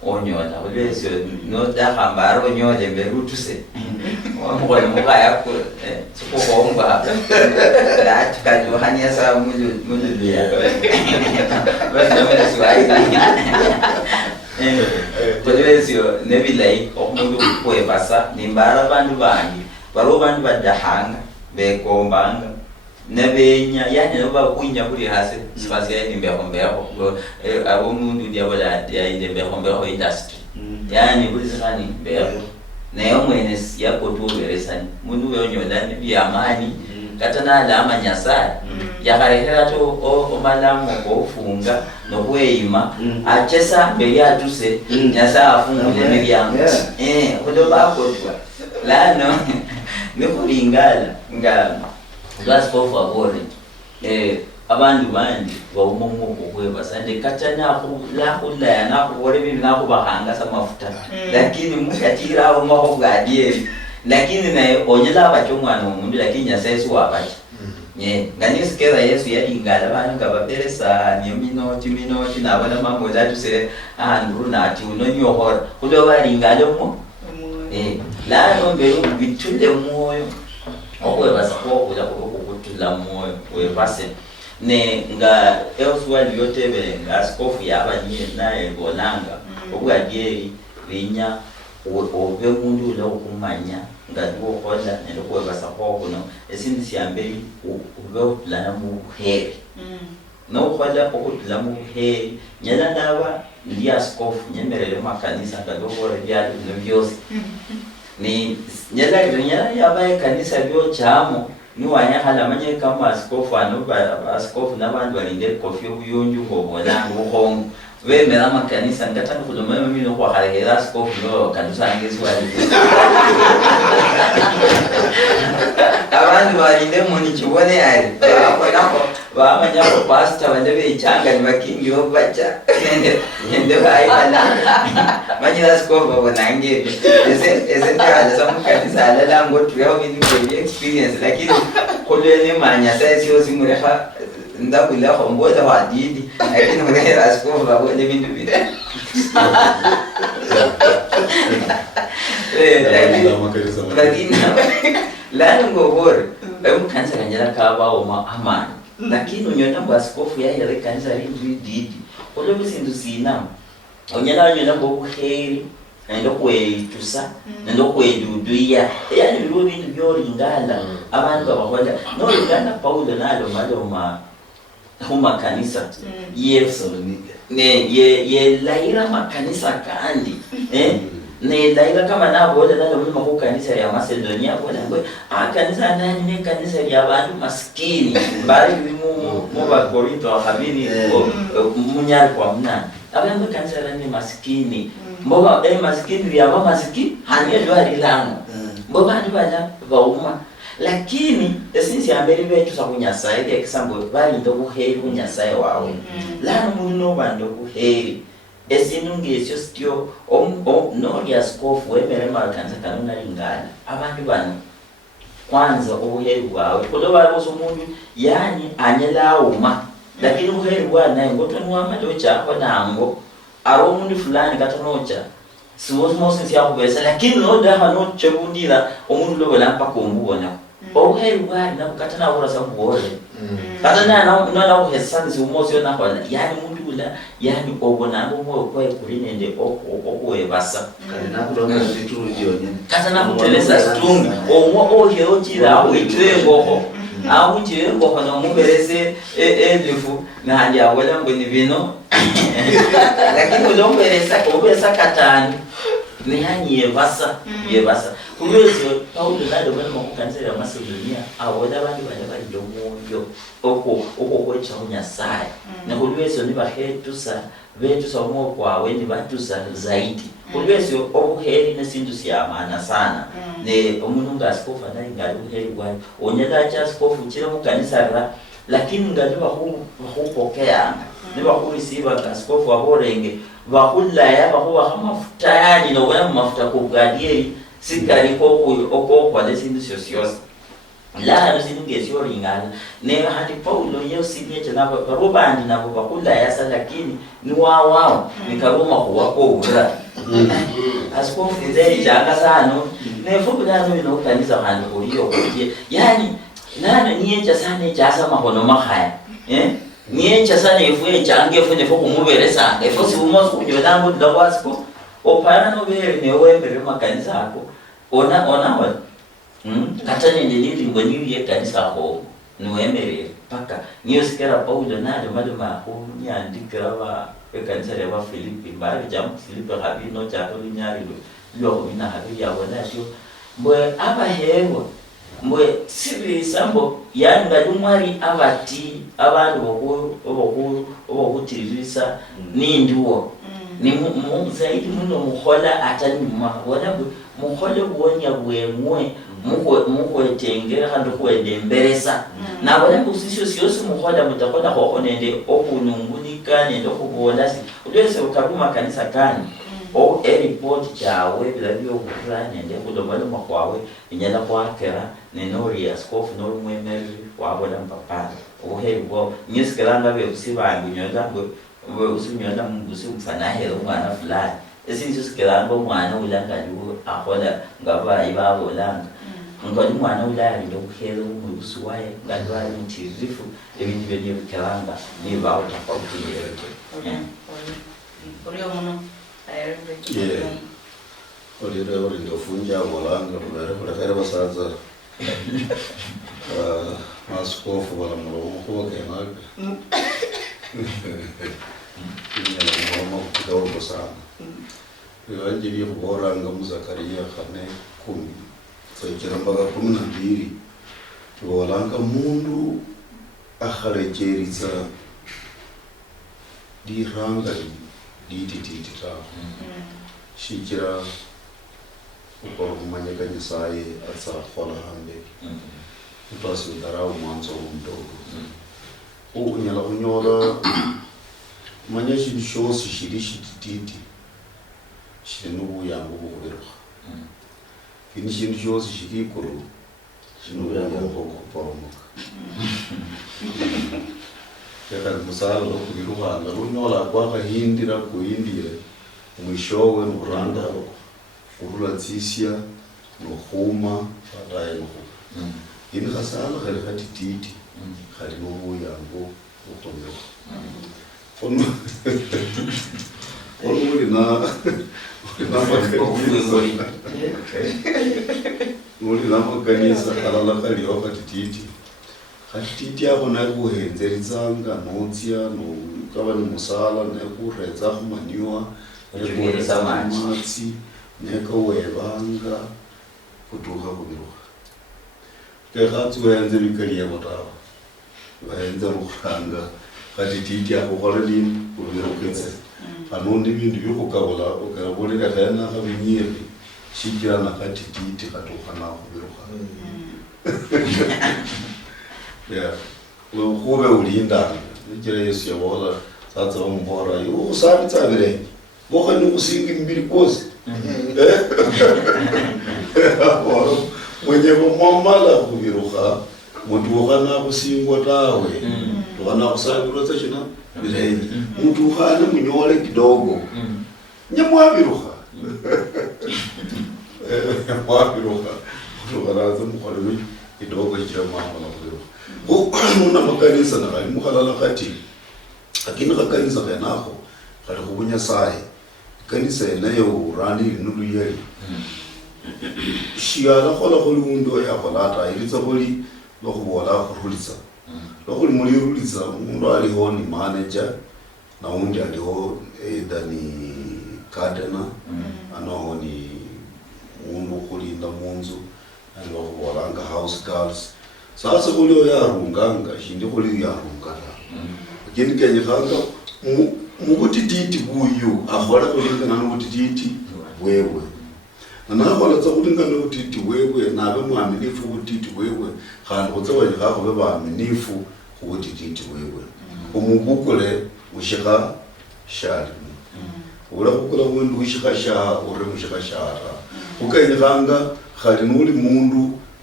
onyola ulwesyo no dahambaro onyole berutuse wamukole mukaya ko sikuhomba that kajuhania sa mulu ya basi swahili ulwesyo nebilai omuntu kwebasa nimbara abantu bangi baro bantu badahanga bekombanga nebenya yani no bakwinya kuri hase sifasiya nimbeho abo mundu ndiabala ya indembeho industry yani kuri zikani beho nayo mwene yako tuberesani mundu yonyodani byamani katana alama nyasara yakarehera to o malamu ofunga no kweyima achesa mbere atuse nyasara afungule nebyangu kudo bakotwa lano nikulingala ngala that's for favor abantu bandi bawumomo kokweba sande katana la yana kubore bibi nako bahanga samafuta lakini mukatira abo mako gadie lakini naye onyela abachomwana umuntu lakini nyasesu wabachi ngani sikeza Yesu yalingala abantu kabaperesa minoti nabona mambo zatu se andru nati unonyohora kudo balingala mo la nombero bitule moyo okwebasa kokula kokutula moyo webase ne nga elsewhere yotebere nga skofu yabanye naye bolanga obwadye binya obe mundu lo kumanya nga dukola ne okwebasa kokuno esindi siambeli obe plana mu heri no kwala okutula mu heri nyala ndaba ndiya skofu nyemerere makanisa kadobore byali byose ni nyala yabaye kanisa byo chamo ni wanyahala manye kama askofu askofu n'abantu balinde kofi obuyonju ngobona ngohongo bemera makanisa ngatanga kuloma mimi no kwaharehera askofu no kanisa ngeswali abantu balinde muni kibone ari nako bamanya ko pastor bandebe icyanga ni bakingi bo bacha nende bayana manye askofu babonange ese ndaza samukanisa alala ngo tuyo bini experience lakini kolene manya sasa sio simureha ndakula homboza wadidi lakini mwenye askofu babone bintu bide lakini la ngobore kanisa kanjala kaba oma amani lakini unyona ngo askofu yayere kanisa rididi olo bisindu sina onyala nyona ngo kuheri ndo kwetusa ndo kweduduya yani bibo bintu byolingala abantu babahola no lingana Paulo nalo maloma huma kanisa Yesu ye laira makanisa kandi ne laira kama nabo wale nalo mu kanisa ya Macedonia wala ngo kanisa nani ne kanisa ya abantu maskini bali mu ba Korinto habini munyari kwa mna abantu kanisa nani maskini mboga maskini ya mama maskini hanya jwari lango mboga ndibala bauma lakini esinsi ambere betu sakunyasaye ekisambo bali ndobuheri kunyasaye wawe lana muno bando buheri esinunge esyo styo no ya skofu wemere makanza kanona lingana abantu bano kwanza obuheri wawe kuloba boso mundu yani anyelauma lakini ubuheri bwana ngotonwa madocha kwa nango aro mundu fulani katanocha siwozi mosi yakubesa lakini no daha no chebundira omundu lo lampa kombona obuheri bwana nakatana ora sabore katana na uhesani siwomosi na kwa yani mundu la yani obona ngo kwa kulinende okwebasa kana kulonga vitu byonye katana kutelesa strong ohe ochira wetrengo awu njengo kono muberese elifu na hali awela ngoni bino lakini ulomberesa obesa katani ni hani yebasa kulwezi Paulo nalo bana mukanzera Macedonia awela bandi bali domoyo oko kwecha unyasaya na kulwezi ni bahetusa betusa omo kwawe ni batusa zaidi kulwezi obuheri nesindu siyamana sana ne omuntu ngaskofa nayi ngalo buheri bwayo onyela cha skofu kira mukanisa ra lakini ngalo bahupokea ne bakurisiba ngaskofu aborenge bahulla bahuwa hamafuta yani no bana mafuta ko gadie sikari ko kwa lesindu sosios la ziningesho ringana ne hadi Paulo yosinye nabo barubandi nabo bakula yasa lakini ni wao nikaruma kuwako ura askofu ndeye janga sana ne fubula no kanisa handi kuliyo kuje yani nana niyenja sana jasa mahono mahaya niyenja sana ifuye jange fune foko muberesa efosi umozo kunyodango ndawasko opana no bere ne wembere makanisa ako ona kata nendeli ngoni ye kanisa ko nuemere paka niyo sikera Paulo nale maluma ko nyandikira ba kanisa ya Filipi bali jam Filipi habi no chato linyari lo mina habi ya wala sio mwe aba hewa mwe sibi sambo yanga dumwari abati abantu bokutirisa ninduo ni zaidi muno muhola atani wala muhole kuonya bwemwe mukwetengera kandi kwedemberesa nabona kusisho siyose muhola mutakola hoko nende okunungunika nende okubolasi ulwese ukabuma kanisa kani o report chawe bilabyo okukura nende kudobaloma kwawe inyala kwakera nenori askofu norumwemeri wabona mpapana ohebo nyesikiranga bekusibangu nyodangwe usinyona mungusi mfanahera umwana fulani esinjisikelanga umwana ulanga liwo ahola ngaba ibabo langa ngaba umwana ulali lokuhela umubusi waye ngalwa imithirifu ebintu byebikelanga nibabo takwakutiyeke uriyo muno ori ndofunja walanga kulekere basaza maskofu wala mulomo kuwakenaga mama kidogo sana bibanjiriye kuboranga muzakariya kane 10 sayikira mbaga 12 tubolanga mundu akharejerisa diranga dititita shikira ukora kumanyeka nyisaye atsa khola hambe utasi darau mwanzo mdogo unyala kunyola manya shindu shose shiri shitititi shiri nubuyangu bukubiruka kini shindu shose shiri ikuru nubuyangu bukuporomoka yakari musala lokubiruhanga runyola kwakahindira kuhindire mwishowe nukuranda urulatsisya nukhuma pataye nukhuma ini khasala khali khatititi khali nubuyangu bukubiruka uli na makanisa alala kaliwa katititi katititi ako nakuhenzeritsanga notsya nokava ni musala nekuredza kumaniwa matsi nekawevanga kutuka kubiruka kekhatsi uhenze bikaliyemo tava vahenze rukhanga katititi ako kholelini kubirukitse anondi bindu byokukabula ukarabolera kana kabinyeri shikira na katititi katukana kubiruka ya ukube ulinda nikira Yesu yabola satsa umbora yo usabitsa bire bokhani usingi mbiri kosi mwenye bomala kubiruka muntu wakana kusingwa tawe tukana kusabirwa tsachina birengi muntu khane munyole kidogo nyamwabiruka mwabiruka tukaraza mukhole kidogo chira mama na kubiruka una makanisa na kali mukhalala kati lakini kanisa kanako kali kubunya sai kanisa nayo rani nuluyeli shiyala khola kholundo ya kholata ilitsa boli lokubola khulitsa lokuli muri rulitsa umuntu aliho ni manager na undi aliho edani gardener ano ni umuntu kulinda munzu ando kubolanga house girls sasa kulio yarunganga shindi kuli yarungana kindi kenye khanga mubutititi buyu akhola kulingana nobutititi wewe nakhola tsa kulingana nobutititi wewe nabe mwaminifu butititi wewe khandi khutsewenye khakhobe baminifu khubutititi wewe umubukule ushikha shari ula kukula mundu ushikha sha uri mushikha shara ukenye khanga khali nuli mundu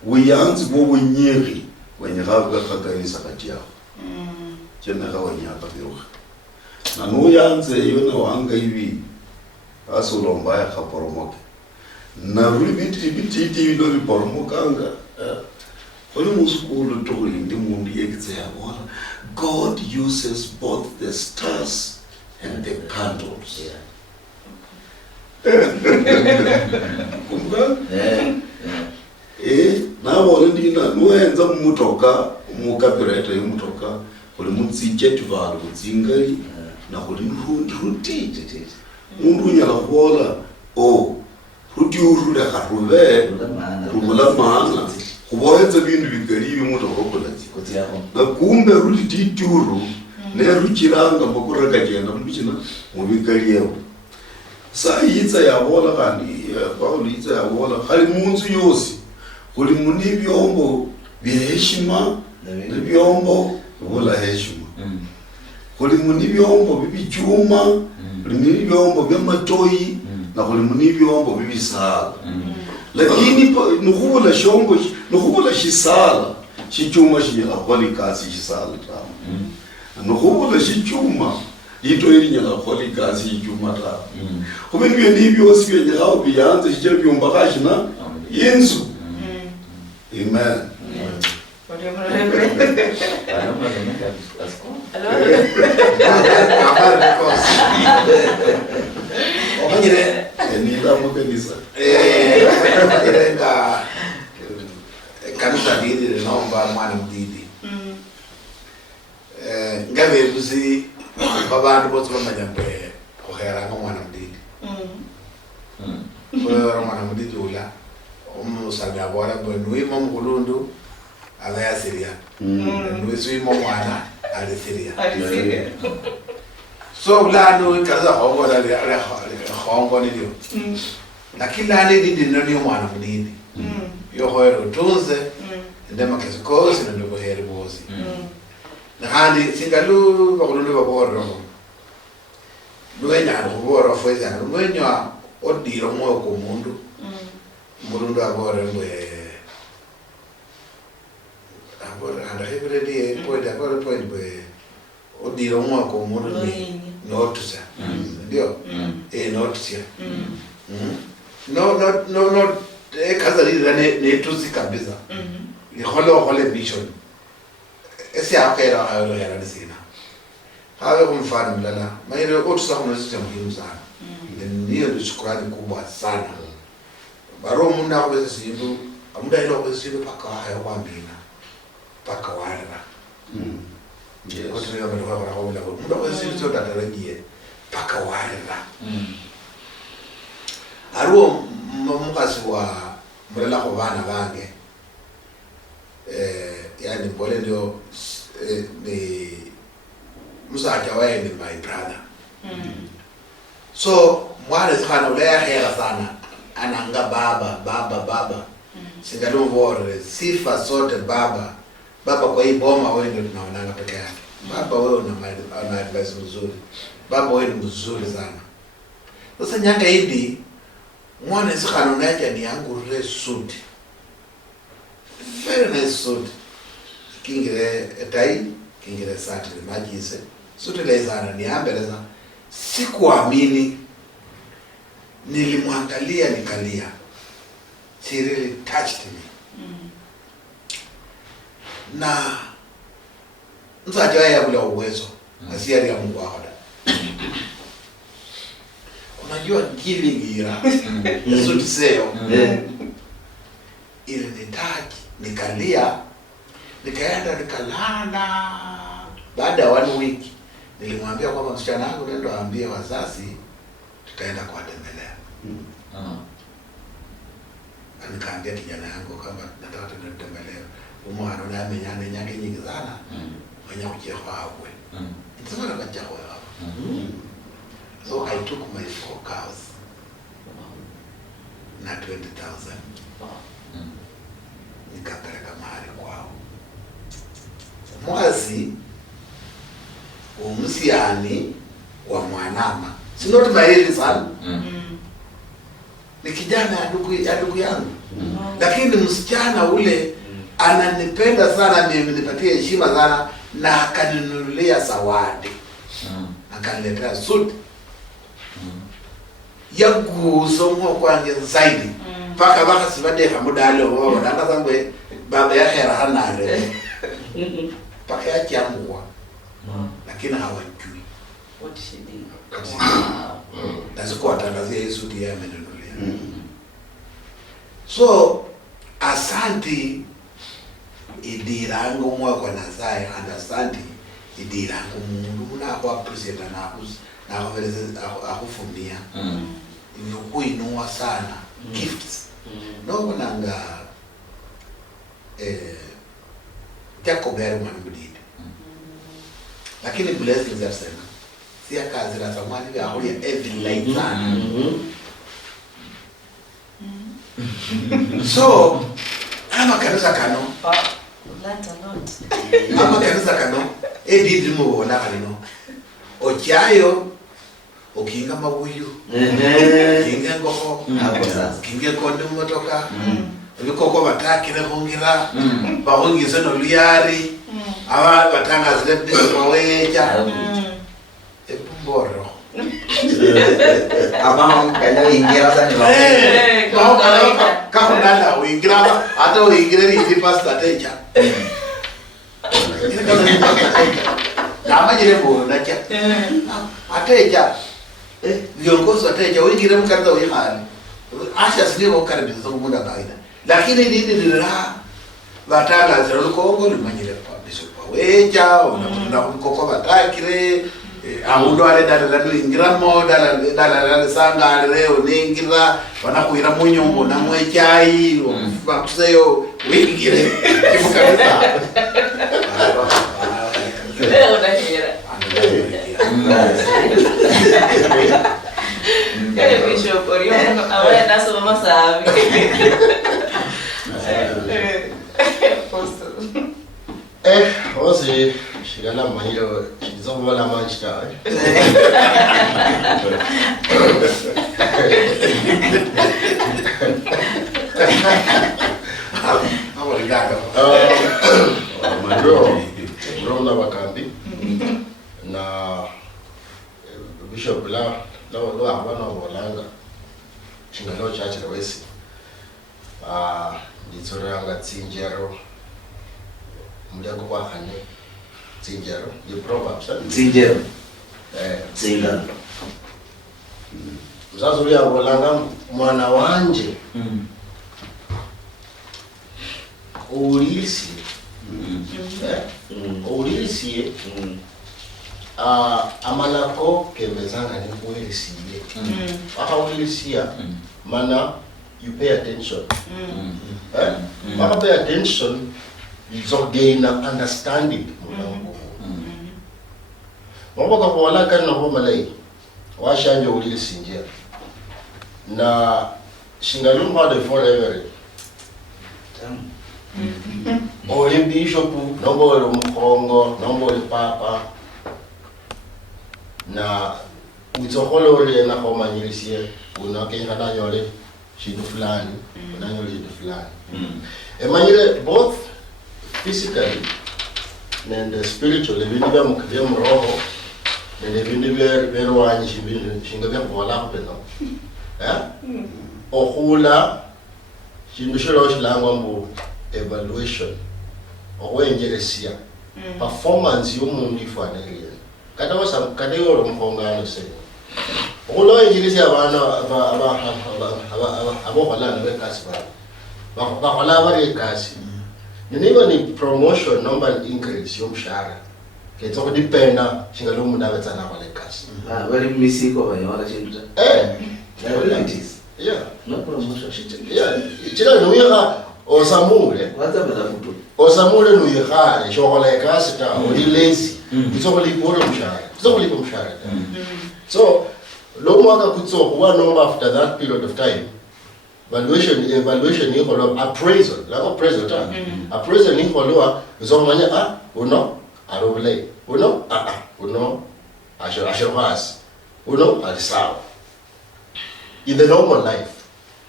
uyanzi bo wenyeri wenye ga kanisa kati yao jena ga wanyaka biroga na no yanze yona wanga hivi asolomba ya kaporomoke na biti ndo biporomokanga oli muskulu to ndi mundi yekitse yabona God uses both the stars and the candles. Kumba na wona ndina nuenza mutoka mukapireta yumutoka oli mutsijeti valo kutsingali na oli ruti mundu nyala kubola ruti urula karube rubula mana kuboyenza bintu bigalibi mutoka kulazi na kumbe ruti tituru ne rukiranga makura kagenda mubikina mubigaliyeho sayitsa yabola kandi Paulo yitsa yabola khali munzu yosi kuli muni byombo byeheshima ne byombo bola heshima kuli muni byombo bibichuma kuli muni byombo byamatoyi na kuli muni byombo bibisala lakini nukhubula shombo nukhubula shisala shichuma shinyala kholi kasi shisala tama nukhubula shichuma ito elinyala kholi kasi shichuma tama kube nibyo sibye ngawo biyanze shijelo byomba kashina yenzu amen. Kanisa hili linaomba mwana mdidi. Ngabe buzi babantu bose bamanyambe kohera mwana mdidi. Kwa mwana mdidi ula umusaga bora bwenui mo mkulundu ala Syria. Nui mo mwana ala Syria. So blando kaza hongo la hongo ndio. Lakini lani didi ndio mwana mdidi. Yo hoero tunze ndema kesikozi na ndio heri bozi. Na hadi singalu bakulundu baboro. Luenya baboro fweza luenya odiro moyo ko mundu. Mundu aboro mwe aboro anda hebredi point bwe odiro moyo ko mundu ni notusa. Ndio notusa. No kaza lile ne tuzi kabisa. Ni hole mission. Ese akera hayo ya nisina. Hawe kumfano mlala. Maana otusa kuna sisi muhimu sana. Ndio ndio shukrani kubwa sana. Baro munda kwa sindu, amunda ile kwa sindu paka hayo kwambina. Paka wala. Yes. Kwa sababu ndio kwa kwa munda kwa sindu sio tatarajie. Paka wala. Aro mukasi wa mrela kwa bana bange yani pole ndio ni musaka wae ni my brother. So mwana sana ulea hela sana ananga baba singalumvore sifa sote baba kwa hii boma wewe ndio tunaonanga peke yake. Baba wewe una advice nzuri, baba wewe ni mzuri sana. Sasa nyaka hivi mwana sana unaja ni yangu suit, very nice suit, kingire etai kingire sati majise suit ile sana ni ambeleza. Sikuamini, nilimwangalia nikalia. She really touched me. Na msajawa ya ule uwezo asiari ya Mungu wako. Unajua giving ira suit seo ile nitaji nikalia, nikaenda nikalala. Baada ya 1 week nilimwambia kwamba msichana wangu ndio aambie wazazi tutaenda kuwatembelea. Nikaambia kijana yangu kwamba nataka tutembelee. Umwana na amenyana nyake nyingi sana. Mwenye kujia kwawe. Ndio nakaja kwa hapo. So I took my 4 cows. Na 20,000. Nikapeleka mahali kwao. Mwazi umsiani wa mwanama. Sinoti maili sana. ni kijana ya ndugu yangu. Lakini msichana ule ananipenda sana, nipatie heshima sana, na akaninunulia zawadi. Akaniletea suti ya kusongo kwange zaidi. Paka sibade kamudalo wao ndanga zangwe baba yake rahanare. Paka yake amua. Lakini hawajui. What she did. Nazikuwa tangazia hii suti ya amenunulia. So asanti idirango mwa kwa Nazaya, and asanti idirango mundu na kwa appreciate na akufumia. Kuinua sana gifts. No nanga Jacob Herman Budid. Lakini blessings are sema. Sia kazi la zamani ya hoya every light sana. So ama kanisa kano ama kanisa kano edidi mo wala kalino ochayo okinga mabuyu kinga ngoko hapo sasa kinga konde motoka bikoko batakire hongira bahongize no luyari aba batanga zile maweja epumboro Abang kaya ingira sana ba. Kau nala uingira hata uingira ni pasta teja. Nama jile bo nacha. Ateja. Viongozi wateja uingira mkanda uimani. Asha sio karibia zangu muda kaida. Lakini nini nila batanga zero Kongo limanyile pa biso pa weja una koko batakire amundo ale dala ingira mo dala sanga leo ningira wanakuira munyongo na mwechai bakuseyo wingire kibukabisa leo na hira Bishop Orion awaya naso mama sabi Osi shigala mahiro shizomo la manchita. Hapo ligado. Bro na bakambi. Na Bishop la abana bolanga. Chingalo church la wesi. Nditoranga tsinjero. Mliako kwa hane tsinjero the proverbs Tsinjero. Tsinga. Mzazo ule abolanga mwana wanje ulisi ulisi amalako kemezanga ni kuelisiye aka ulisia mana you pay attention aka pay attention so gain understanding mungu wabaka kuwala kana ho malai washanje ulisi njia na shingalumba de forever oli bishop nombo oli mkongo nombo oli papa na utsokholo oli na ko manyirisie una kenga na yole shindu fulani na yole shindu fulani emanyire both physically and spiritually bindi bya mukabya mroho ne bindi bya rwanyi shibindi shinga bya bola kupena ohula shindu shiro shilangwa mbu evaluation owenjeresia performance yomundu ifanele kata wasa kata yoro mkongano se okulo enjeresia abana abo balana bekasi ba hola bari kasi niba ni promotion number increase yomshara ketso ko dipenda shingalo mundu abetsana kwa lekasi Bari misiko bayona chindu. Yeah, No promotion. yeah, chila nuya osamule What's up with that food? osamule nuya shokola ekasi ta odi lazy uzokoli boro mshara so lo mwaka kutso one number after that period of time evaluation yiko appraisal like appraisal ta appraisal yiko uzomanya uno arobele uno uno ashirwas uno alisawa in the normal life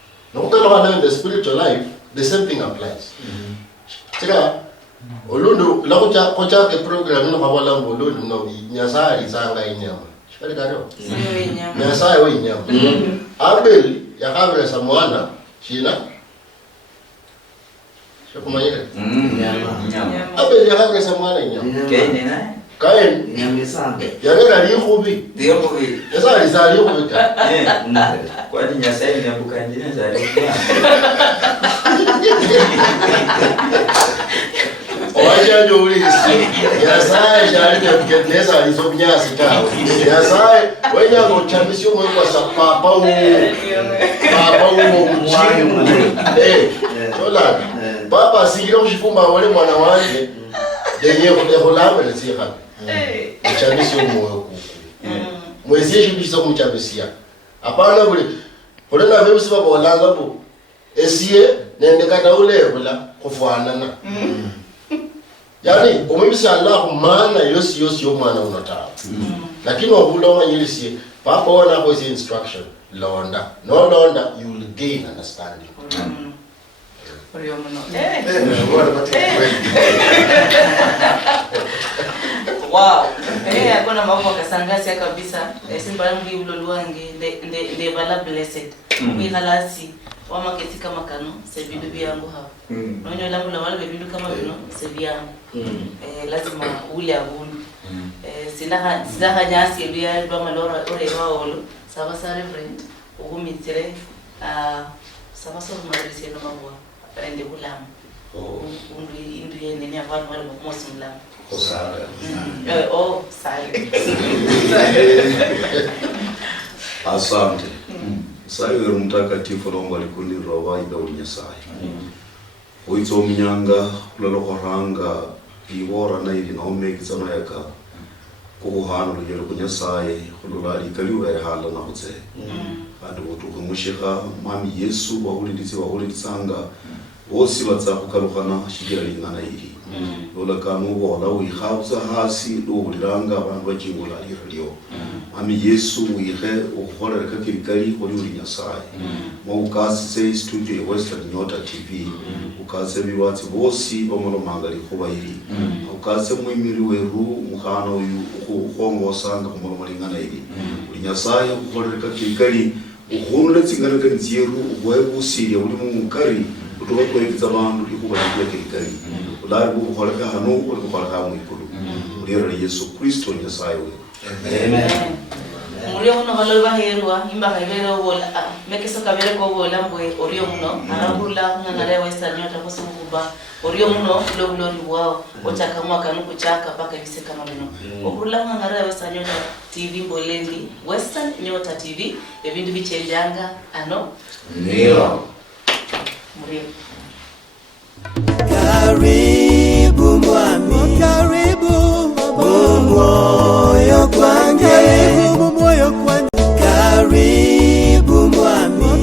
No, in the spiritual life, the same thing applies. Chika, Olundu, Lakucha, Kocha, program, no, Hawala, Olundu, no, Nyasai, Zanga, Inyama. Nyasai, Inyama. Abel, Yakabra, Samoana, China. Shakumanya. Abel, Yakabra, Samoana, Inyama. Kain, Nyamisange. Yagera Yubi. The Yobi. Yes, I Yubi. What in your side, Nabukandina? Oacha Juli, Yasai, Shari, get Nessa, is of Yasika. Yasai, when you go Champion was a papa, Chola, Papa, see you, Shifuma, one one, then you will have and see her. Champion, Mwezi should be so much Champion. Apana, for the Navis of Olanga, Esie, then the Cataule, Kofuana. Yani, umemisi Allah maana yosi maana unataka. Lakini wabulonga yilisi, papa wana kwa his instruction, londa. No londa, you will gain understanding. Wow. Akona mambo akasangasi kabisa. Simba yangu uloluange the vala blessed. Uihalasi wama ketika makano sebidu byangu hapo. Nonyo langu la wale bebidu kama bino sebiyangu. Lazima ule abunu. Sinaha nyasi eluya ba malora orewa olo. Saba sa reverend ugumitire saba so madrisi no mabwa. Ende kulamu. Undu yene ni abantu wale bakumosi mlamu. Osale. Sale. Asante. Sayo mtakatifu Romba likundi roba ida unyasai. Oito mnyanga kulalo koranga iwora na ili na omeki zano yaka kuhanu lujero kunyasai kululali kaliwa ya hala na hote. Ando utuku mushika mami Yesu wahuli sanga osi watsaku kalukana shigira lingana ili. Lola kanu wala uikhauza hasi lo uliranga abantu bajingula iryo. Mami Yesu uihe ukhorera kakirikali kuri uri Nyasaye. Mo ukase studio ya Western Nyota TV. Ukase biwatsi bosi bamolomanga likuba iri. Ukase mwimiri weru mukhana uyu ukhongo sanga kumolomangana iri. Uri Nyasaye ukhorera kakirikali ukhunule tsingana kanzieru ubwebusiri uri mumukari kutoka kwekitsa abantu likuba kakirikali. Ulari bukhoreka hanu uri bukhoreka mwikulu. Uri Yesu Kristo Nyasaye we. Amen. Murio muno halo baherwa imba haibero bola mekeso kabere ko bola mbwe orio muno arabula ngana Western Nyota kusukuba orio muno lobuloni wao ochaka mwaka nuko chaka paka biseka mabino okurula ngana Western Nyota TV bolendi Western Nyota TV ebintu bichenjanga ano Ndio. Murio